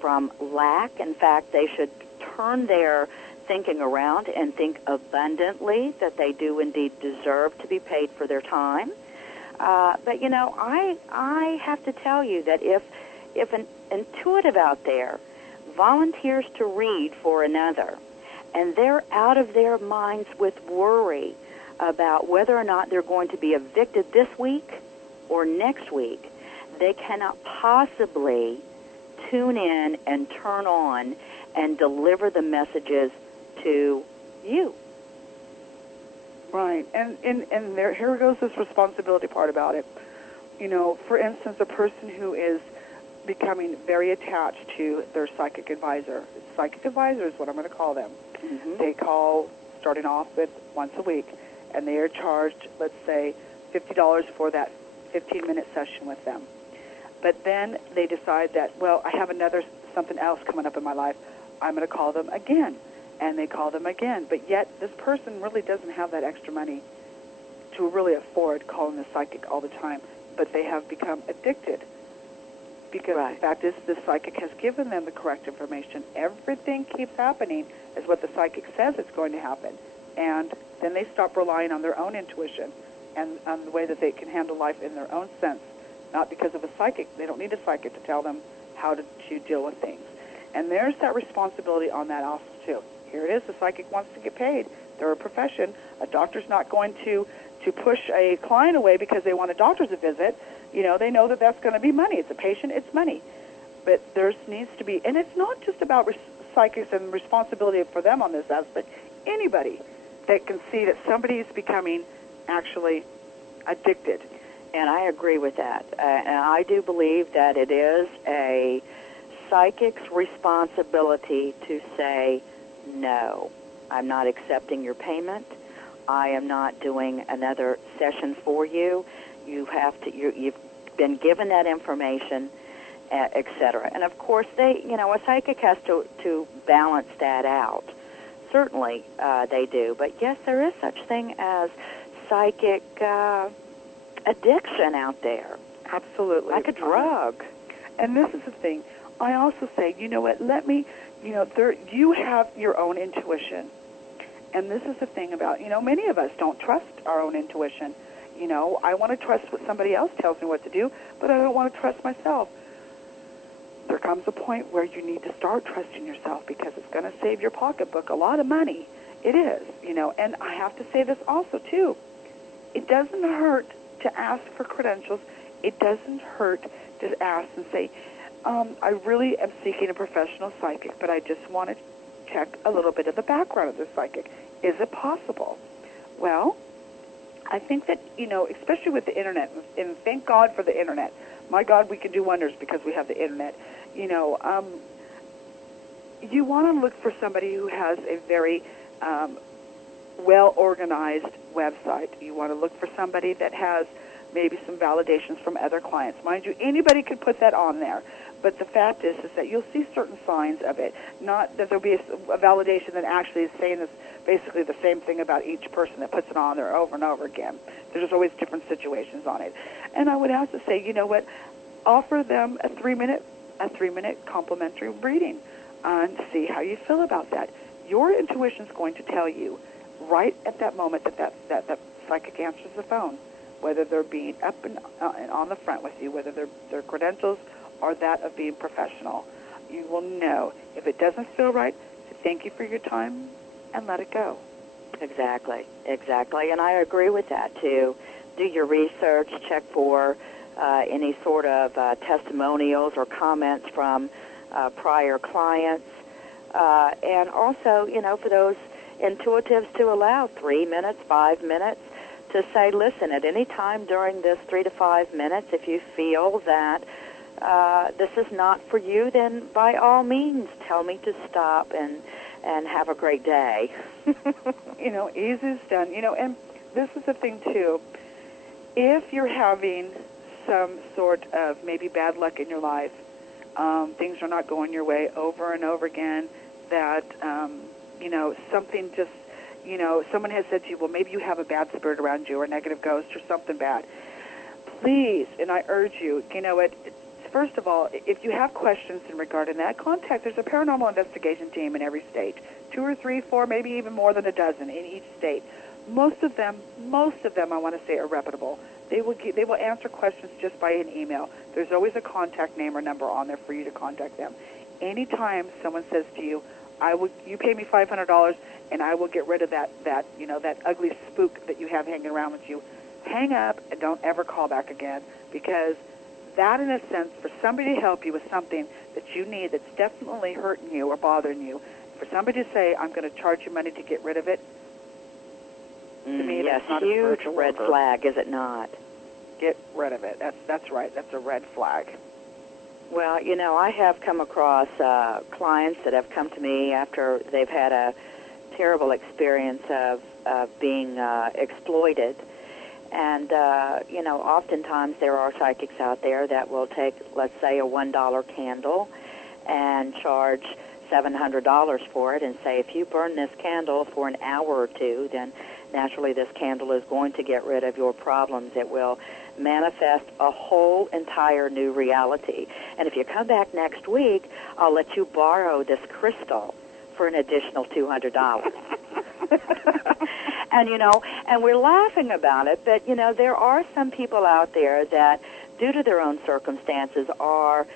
from lack. In fact, they should turn their thinking around and think abundantly that they do indeed deserve to be paid for their time. But, you know, I have to tell you that if an intuitive out there volunteers to read for another, and they're out of their minds with worry about whether or not they're going to be evicted this week or next week, they cannot possibly tune in and turn on and deliver the messages to you. Right, and here goes this responsibility part about it. You know, for instance, a person who is becoming very attached to their psychic advisor. Psychic advisor is what I'm going to call them. Mm-hmm. They call, starting off with once a week, and they are charged, let's say, $50 for that 15-minute session with them. But then they decide that, well, I have something else coming up in my life. I'm going to call them again. And they call them again. But yet this person really doesn't have that extra money to really afford calling the psychic all the time. But they have become addicted. Because the fact is, the psychic has given them the correct information. Everything keeps happening as what the psychic says it's going to happen. And then they stop relying on their own intuition and on the way that they can handle life in their own sense. Not because of a psychic. They don't need a psychic to tell them how to deal with things. And there's that responsibility on that also, too. Here it is. The psychic wants to get paid. They're a profession. A doctor's not going to push a client away because they want a doctor's visit. You know, they know that that's going to be money. It's a patient. It's money. But there needs to be, and it's not just about psychics and responsibility for them on this aspect. Anybody that can see that somebody is becoming actually addicted. And I agree with that. And I do believe that it is a psychic's responsibility to say, no, I'm not accepting your payment. I am not doing another session for you. You've been given that information, etc. And of course, a psychic has to balance that out. Certainly, they do. But yes, there is such thing as psychic addiction out there. Absolutely. Like a drug. And this is the thing. I also say, you know what, you have your own intuition. And this is the thing about, many of us don't trust our own intuition. I want to trust what somebody else tells me what to do, but I don't want to trust myself. There comes a point where you need to start trusting yourself because it's going to save your pocketbook a lot of money. It is, and I have to say this also, too. It doesn't hurt to ask for credentials. It doesn't hurt to ask and say, I really am seeking a professional psychic, but I just want to check a little bit of the background of the psychic. Is it possible? Well, I think that, especially with the Internet, and thank God for the Internet. My God, we can do wonders because we have the Internet. You want to look for somebody who has a very well-organized website. You want to look for somebody that has maybe some validations from other clients. Mind you, anybody could put that on there. But the fact is that you'll see certain signs of it. Not that there'll be a validation that actually is saying this, basically the same thing about each person that puts it on there over and over again. There's always different situations on it. And I would have to say, you know what, offer them a 3-minute complimentary reading and see how you feel about that. Your intuition's going to tell you right at that moment that psychic answers the phone, whether they're being up and on the front with you, whether their credentials are that of being professional. You will know. If it doesn't feel right, thank you for your time and let it go. Exactly. And I agree with that, too. Do your research, check for any sort of testimonials or comments from prior clients. And also, for those intuitives to allow 3 minutes, 5 minutes, to say, listen, at any time during this 3 to 5 minutes, if you feel that this is not for you, then by all means tell me to stop and have a great day. Easy is done. And this is the thing, too. If you're having some sort of maybe bad luck in your life, things are not going your way over and over again, that, something just, someone has said to you, well, maybe you have a bad spirit around you or a negative ghost or something bad. Please, and I urge you, first of all, if you have questions in regard to that, there's a paranormal investigation team in every state, 2 or 3, 4, maybe even more than a dozen in each state. Most of them, I want to say, are reputable. They will answer questions just by an email. There's always a contact name or number on there for you to contact them. Anytime someone says to you, you pay me $500 and I will get rid of that ugly spook that you have hanging around with you, hang up and don't ever call back again, because that, in a sense, for somebody to help you with something that you need that's definitely hurting you or bothering you, for somebody to say, I'm going to charge you money to get rid of it, to me, yes, that's not a huge spiritual red worker. flag, is it not? Get rid of it. That's right. That's a red flag. Well, I have come across clients that have come to me after they've had a terrible experience of being exploited. And, oftentimes there are psychics out there that will take, let's say, a $1 candle and charge $700 for it and say, if you burn this candle for an hour or two, then naturally this candle is going to get rid of your problems. It will manifest a whole entire new reality. And if you come back next week, I'll let you borrow this crystal for an additional $200. And we're laughing about it, but, there are some people out there that, due to their own circumstances, are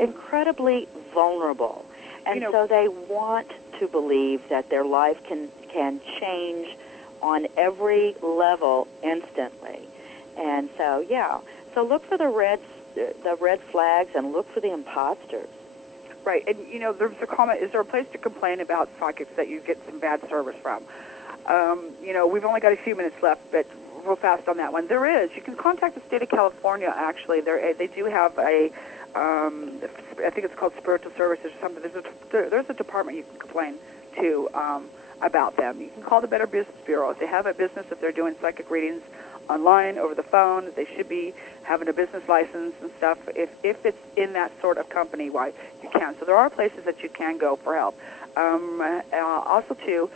incredibly vulnerable. And so they want to believe that their life can change on every level instantly. And so, so look for the red flags and look for the imposters. Right, and there's a comment, is there a place to complain about psychics that you get some bad service from? We've only got a few minutes left, but real fast on that one. There is. You can contact the state of California, actually. They do have I think it's called Spiritual Services or something. There's a department you can complain to about them. You can call the Better Business Bureau. If they have a business, if they're doing psychic readings online, over the phone, they should be having a business license and stuff. If it's in that sort of company, why you can. So there are places that you can go for help. Also, too,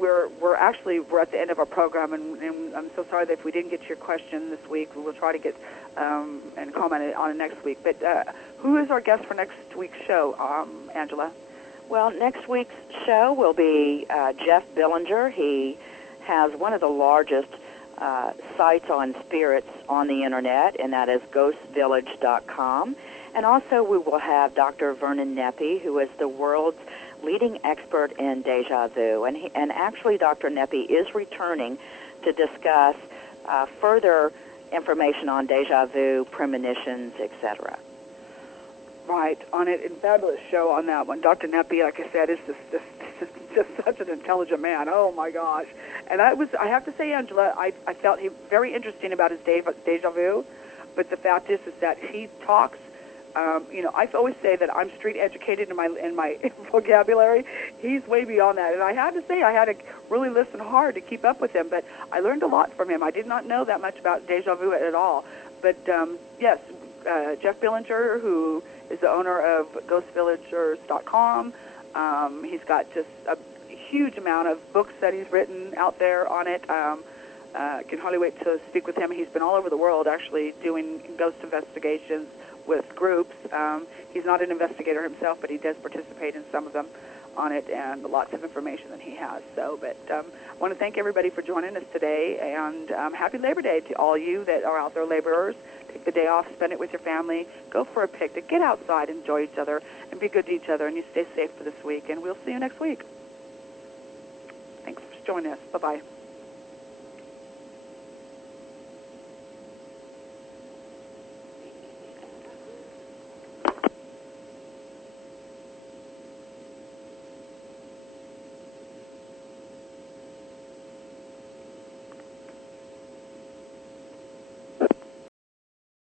we're at the end of our program, and I'm so sorry that if we didn't get to your question this week, we will try to get and comment on it next week. But who is our guest for next week's show, Angela? Well, next week's show will be Jeff Billinger. He has one of the largest sites on spirits on the Internet, and that is ghostvillage.com. And also we will have Dr. Vernon Neppy, who is the world's leading expert in deja vu. And actually Dr. Neppy is returning to discuss further information on deja vu, premonitions, etc. Right, on it, and fabulous show on that one. Dr. Neppy, like I said, is just such an intelligent man. Oh my gosh! And I have to say, Angela, I felt him very interesting about his deja vu, but the fact is that he talks. I always say that I'm street educated in my vocabulary. He's way beyond that, and I have to say I had to really listen hard to keep up with him. But I learned a lot from him. I did not know that much about deja vu at all. But yes, Jeff Billinger, who is the owner of ghostvillagers.com. He's got just a huge amount of books that he's written out there on it. Can hardly wait to speak with him. He's been all over the world actually doing ghost investigations with groups. He's not an investigator himself, but he does participate in some of them on it, and lots of information that he has. So, but I want to thank everybody for joining us today, and happy Labor Day to all you that are out there laborers. Take the day off, spend it with your family, go for a picnic, get outside, enjoy each other, and be good to each other, and you stay safe for this week, and we'll see you next week. Thanks for joining us. Bye-bye.